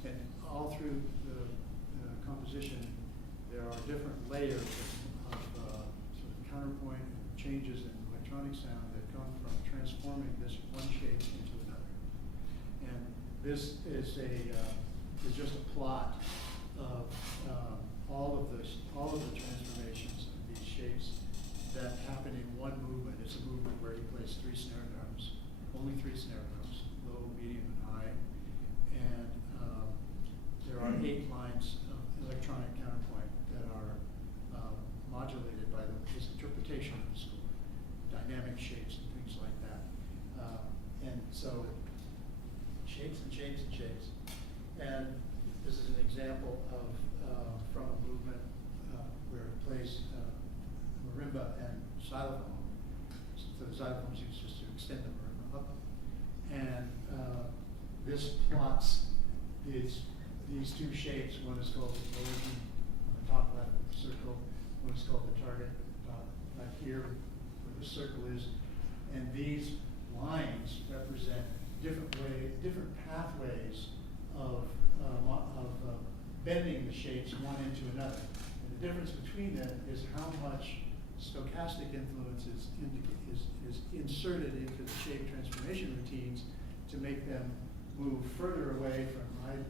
And all through the composition, there are different layers of sort of counterpoint and changes in electronic sound that come from transforming this one shape into another. And this is just a plot of all of the transformations of these shapes that happen in one movement. It's a movement where he plays 3 snare drums, only 3 snare drums, low, medium, and high. And there are 8 lines of electronic counterpoint that are modulated by his interpretation of the score, dynamic shapes and things like that. And so shapes and shapes and shapes. And this is an example of from a movement where it plays marimba and xylophone. So the xylophone is used just to extend the marimba up. And this plots these 2 shapes. One is called the origin on the top left of the circle. One is called the target right here where the circle is. And these lines represent different pathways of bending the shapes one into another. And the difference between them is how much stochastic influence is inserted into the shape transformation routines to make them move further away from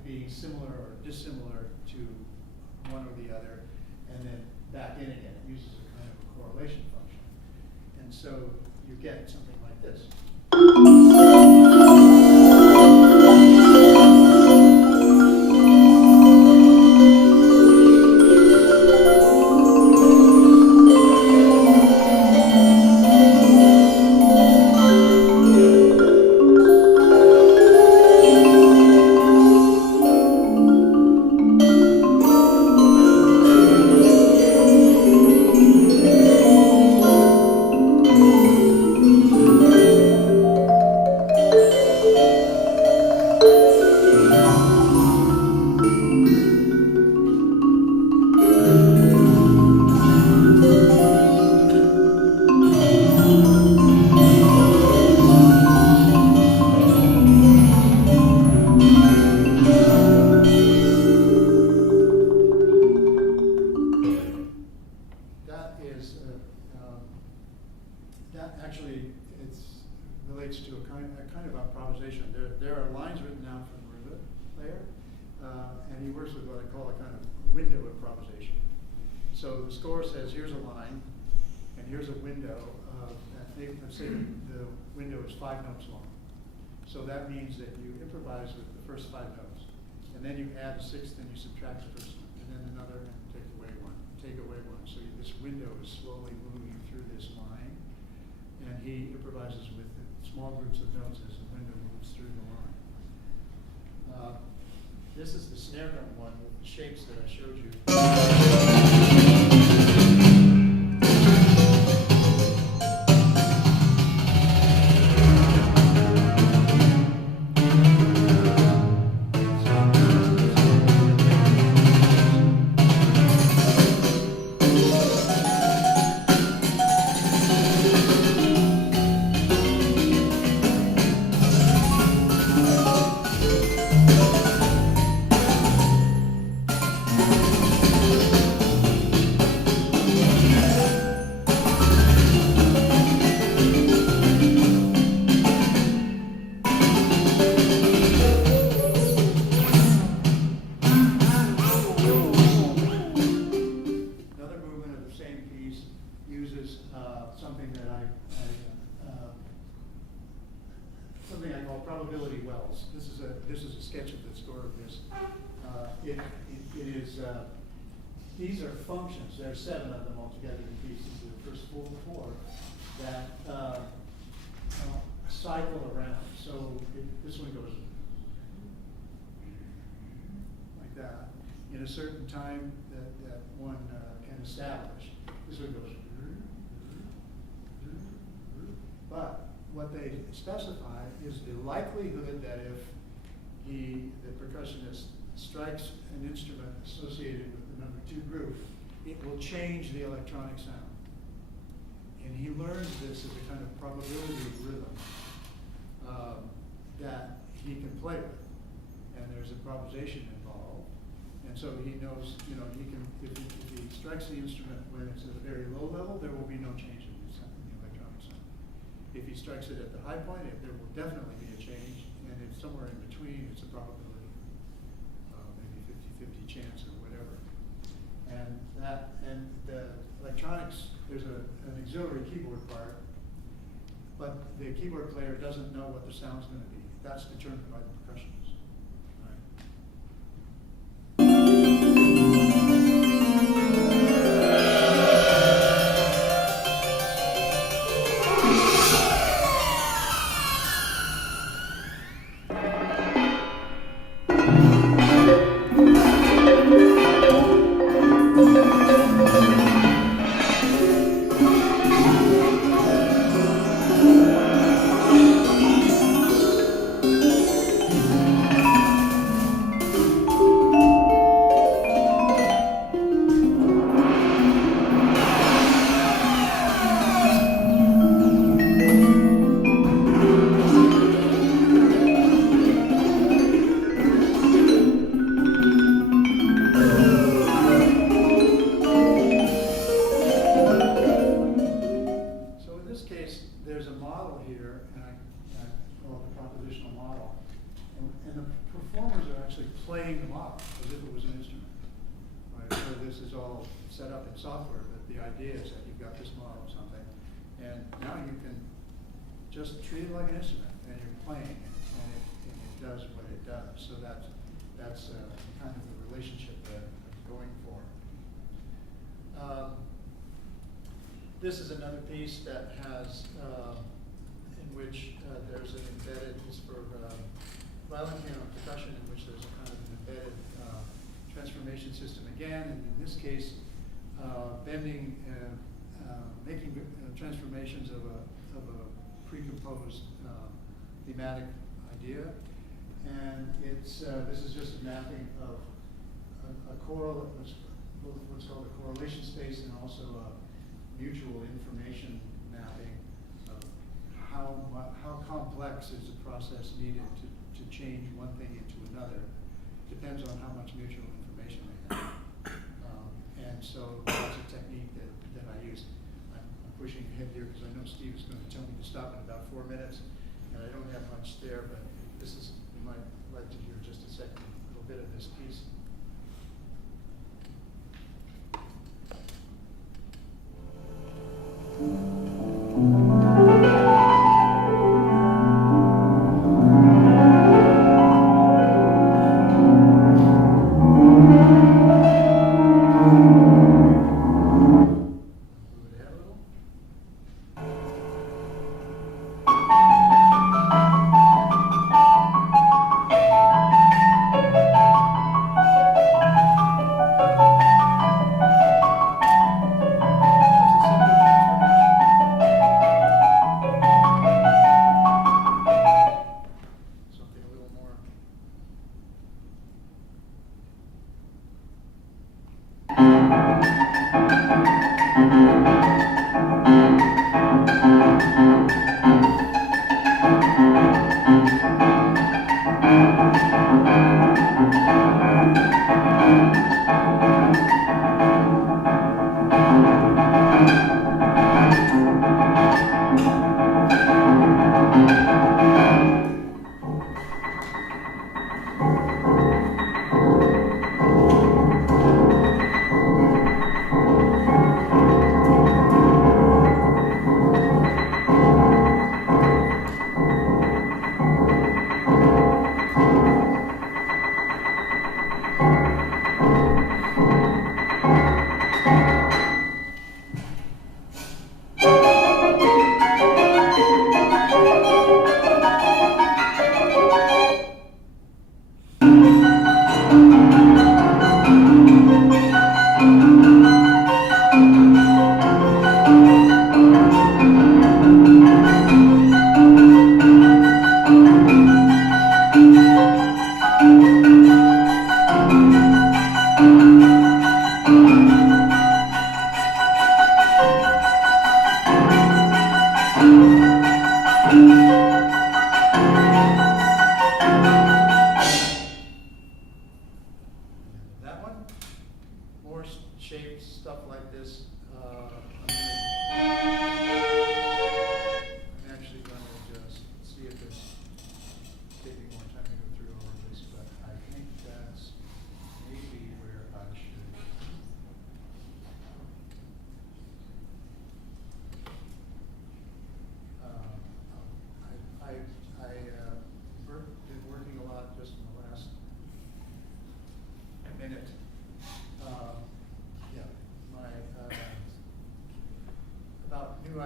being similar or dissimilar to one or the other, and then back in again. It uses a kind of a correlation function. And so you get something like this. Say the window is 5 notes long. So that means that you improvise with the first 5 notes. And then you add a 6th and you subtract the first one. And then another and take away one. So this window is slowly moving through this line. And he improvises with small groups of notes as the window moves through the line. This is the snare drum one with the shapes that I showed you. These are functions. There are 7 of them altogether in pieces. The first 4 that cycle around. So this one goes like that in a certain time that one can establish. This one goes. But what they specify is the likelihood that if the percussionist strikes an instrument associated with the number 2 group, it will change the electronic sound. And he learns this as a kind of probability of rhythm that he can play with. And there's improvisation involved. And so he knows, he can, if he strikes the instrument when it's at a very low level, there will be no change in the electronic sound. If he strikes it at the high point, there will definitely be a change, and if somewhere in between, it's a probability, maybe 50-50 chance or whatever. And the electronics, there's an auxiliary keyboard part, but the keyboard player doesn't know what the sound's going to be. That's determined by the percussionists. All right. Just treat it like an instrument, and you're playing it, and it does what it does. So that's kind of the relationship that I'm going for. This is another piece that has, in which there's an embedded, it's for violin piano percussion, in which there's a kind of an embedded transformation system again, and in this case, bending, making transformations of a pre-composed thematic idea, and it's this is just a mapping of a choral, what's called a correlation space, and also a mutual information mapping of how complex is the process needed to change one thing into another. Depends on how much mutual information they have, and so that's a technique that I use. Pushing ahead here because I know Steve is going to tell me to stop in about 4 minutes, and I don't have much there, but this is, you might like to hear just a second, a little bit of this piece.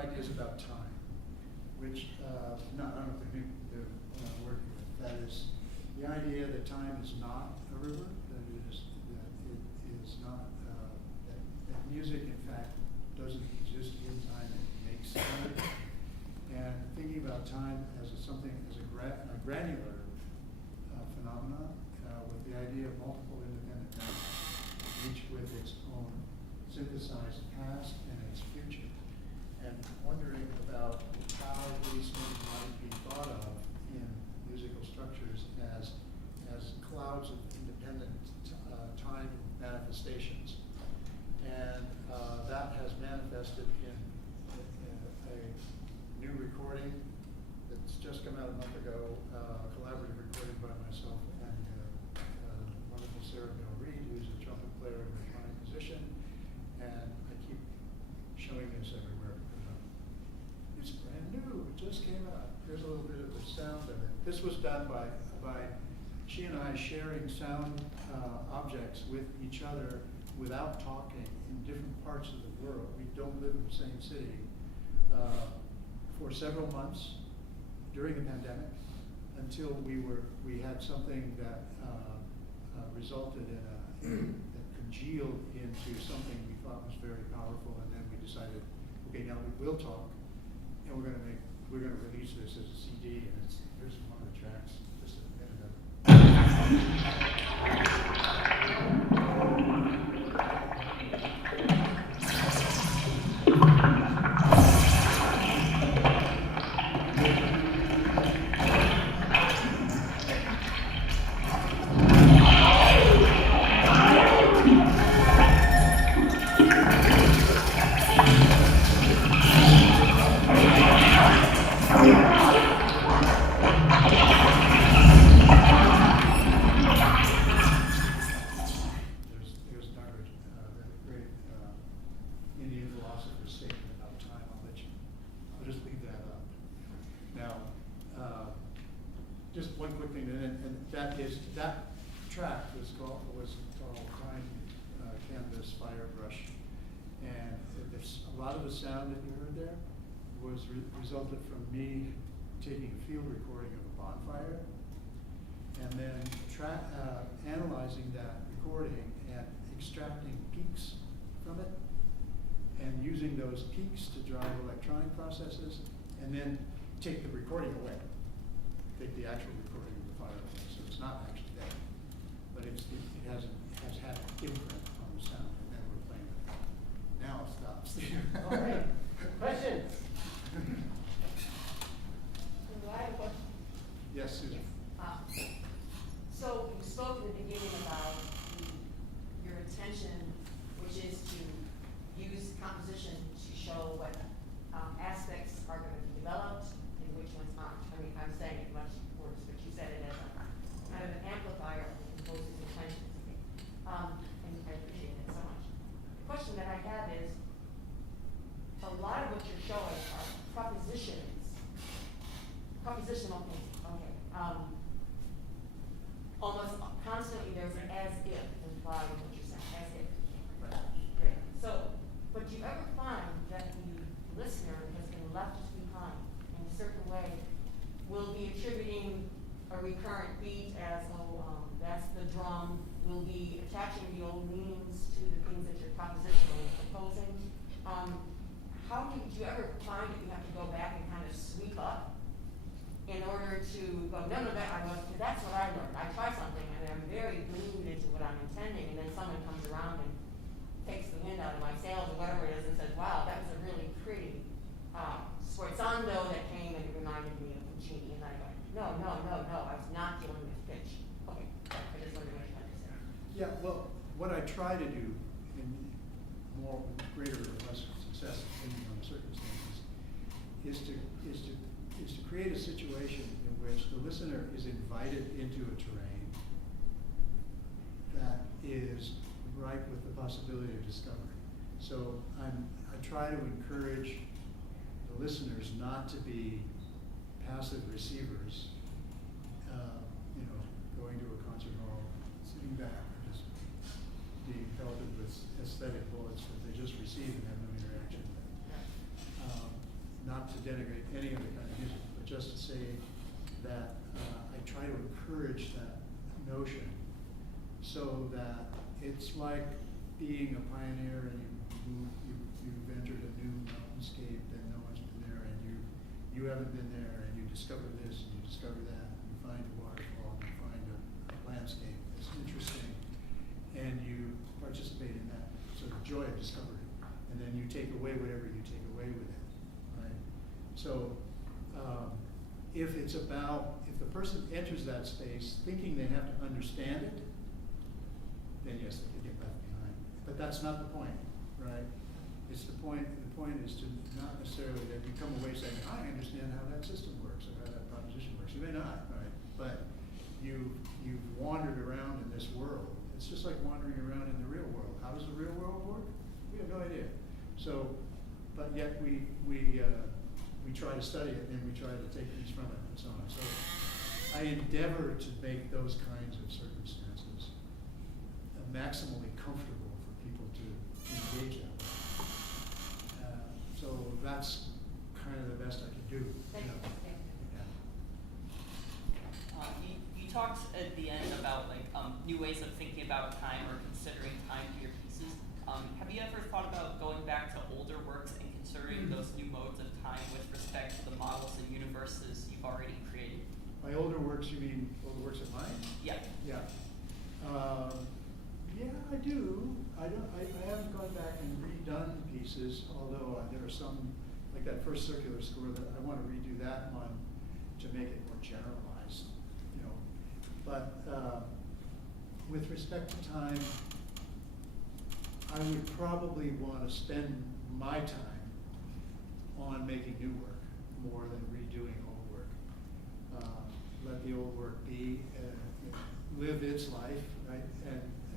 ideas about time, which, I don't know if they're working with. That is, the idea that time is not a river, that it is not, that music, in fact, doesn't exist in time, it makes time. And thinking about time as something, as a granular phenomenon, with the idea of multiple independent memories, each with its own synthesized past and its future. And wondering about how these things might be thought of in musical structures as clouds of independent time manifestations. And that has manifested in a new recording that's just come out a month ago, a collaborative recording by myself and wonderful Sarah Bell Reed, who's a trumpet player and electronic musician. And I keep showing this everywhere because it's brand new, it just came out. Here's a little bit of the sound of it. This was done by she and I sharing sound objects with each other without talking in different parts of the world. We don't live in the same city. For several months during the pandemic, until we had something that resulted in that congealed into something we thought was very powerful, and then we decided, okay, now we will talk, and we're gonna release this as a CD, and here's one of the tracks, just a minute of it. That track was called Time Canvas Firebrush, and a lot of the sound that you heard there was resulted from me taking a field recording of a bonfire, and then analyzing that recording and extracting peaks from it, and using those peaks to drive electronic processes, and then take the recording away, take the actual recording of the fire away. So it's not actually there, but it has had an imprint on the sound, and then we're playing it. Now it stops. All right. Questions? I have a question. Yes, Susan. So you spoke in the beginning about your intention, which is to use composition to show what aspects are going to be developed and which ones aren't. I mean, I'm saying it much worse, but you said it as a kind of an amplifier of the composer's intentions. And I appreciate that so much. The question that I have is, a lot of what you're showing are propositional things. Okay. Almost constantly there's an as if implied in what you're saying, as if. Right. Great. So, but do you ever find that the listener has been left behind in a certain way, will be attributing a recurrent beat as, that's the drum, will be attaching the old meanings to the things that you're propositionally proposing? How do you ever find that you have to go back and kind of sweep up in order to go, no, that's what I learned. I try something and I'm very glued into what I'm intending, and then someone comes around and takes the wind out of my sails or whatever it is and says, wow, that was a really pretty sforzando that came and it reminded me of Puccini. And I go, no, I was not dealing with pitch. Okay, I just wondered what you had to say. Yeah, well, what I try to do in more greater or less success depending on the circumstances is to create a situation in which the listener is invited into a terrain that is ripe with the possibility of discovery. So I try to encourage the listeners not to be passive receivers, going to a concert hall, sitting back, and just being pelted with aesthetic bullets that they just receive and have no interaction with. not to denigrate any of the kind of music, but just to say that I try to encourage that notion so that it's like being a pioneer and you've entered a new mountainscape and no one's been there, and you haven't been there, and you discover this and you discover that, and you find a waterfall and you find a landscape that's interesting, and you participate in that sort of joy of discovery, and then you take away whatever you take away with it, right? So if the person enters that space thinking they have to understand it, then yes, they can get left behind. But that's not the point, right? It's the point is to not necessarily that you come away saying, I understand how that system works or how that proposition works. You may not, right? But you've wandered around in this world. It's just like wandering around in the real world. How does the real world work? We have no idea. So, but yet we try to study it and we try to take things from it and so on. So I endeavor to make those kinds of circumstances maximally comfortable for people to engage that way. So that's kind of the best I can do. Thank you. Yeah. You talked at the end about like new ways of thinking about time or considering time to your pieces. Have you ever thought about going back to older works and considering those new modes of time with respect to the models and universes you've already created? By older works, you mean older works of mine? Yeah. Yeah. Yeah, I do. I haven't gone back and redone pieces, although there are some, like that first circular score, that I want to redo that one to make it more generalized, you know. But with respect to time, I would probably want to spend my time on making new work more than redoing old work. Let the old work be, live its life, right?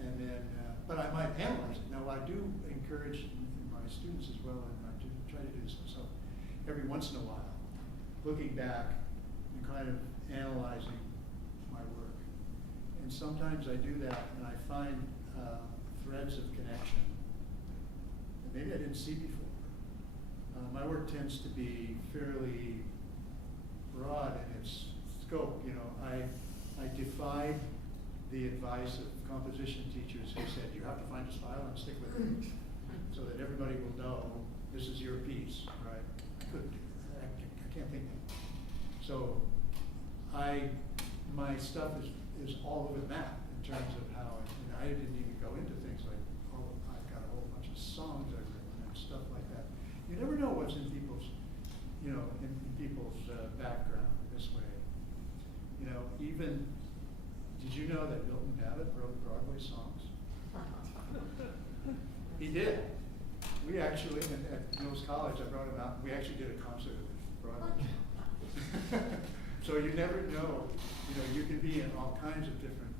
And then, but I might analyze it. Now, I do encourage my students as well, and I do try to do so. So every once in a while, looking back and kind of analyzing my work. And sometimes I do that and I find threads of connection that maybe I didn't see before. My work tends to be fairly broad in its scope. You know, I defied the advice of composition teachers who said you have to find a style and stick with it, so that everybody will know this is your piece, right? I couldn't do that. I can't think of it. So my stuff is all over the map in terms of how I didn't even go into things like, oh, I've got a whole bunch of songs I've written and stuff like that. You never know what's in people's, in people's background this way. You know, even, did you know that Milton Babbitt wrote Broadway songs? He did. We actually, at Mills College, I brought him out, we actually did a concert with Broadway. So you never know, you can be in all kinds of different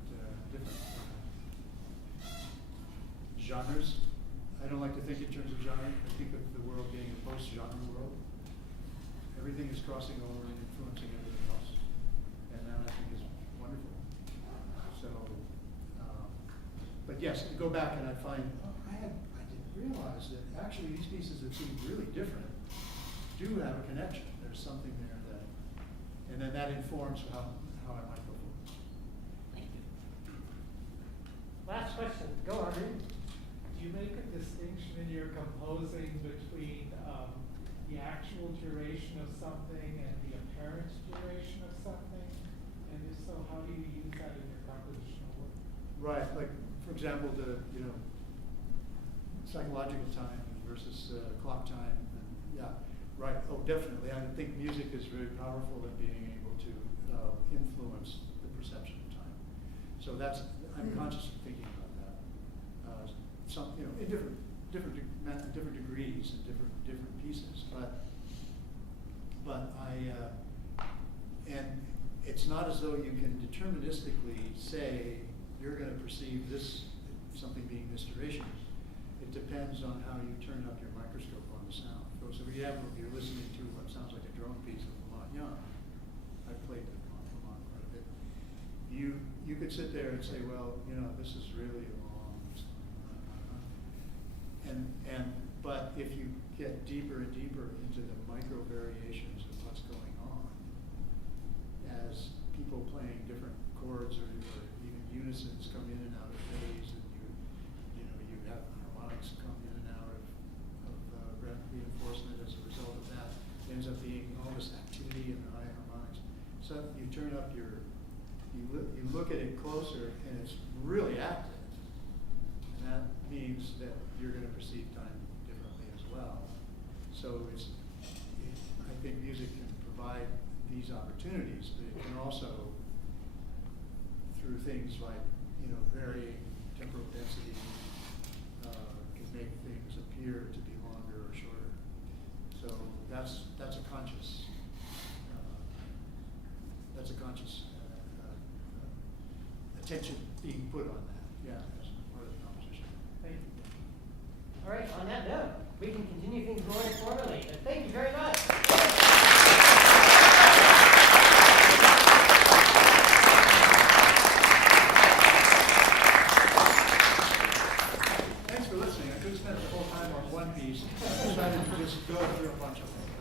genres. I don't like to think in terms of genre. I think of the world being a post-genre world. Everything is crossing over and influencing everything else. And that I think is wonderful. So, but yes, to go back and I find, I didn't realize that actually these pieces that seem really different do have a connection. There's something there that, and then that informs how I might go forward. Thank you. Last question. Go on. Do you make a distinction in your composing between the actual duration of something and the apparent duration of something? And if so, how do you use that in your compositional work? Right, like for example, the psychological time versus clock time, and yeah, right. Oh, definitely. I think music is very powerful in being able to influence the perception of time. So I'm conscious of thinking about that. In different degrees and different pieces, but and it's not as though you can deterministically say you're going to perceive this something being this duration. It depends on how you turn up your microscope on the sound. So for example, if you're listening to what sounds like a drone piece of Lamont Young, I've played with Lamont quite a bit. You could sit there and say, well, this is really a long song. And But if you get deeper and deeper into the micro variations of what's going on, as people playing different chords or even unisons come in and out of phase, and you have harmonics come in and out of reinforcement as a result of that, it ends up being all this activity in the high harmonics. So you turn up you look at it closer, and it's really active, and that means that you're going to perceive time differently as well. So I think music can provide these opportunities, but it can also, through things like varying temporal density, can make things appear to be longer or shorter. So that's a conscious attention being put on that. Yeah, as part of the composition. Thank you. All right, on that note, we can continue things more informally. And thank you very much. Thanks for listening. I could have spent the whole time on one piece. I decided to just go through a bunch of them.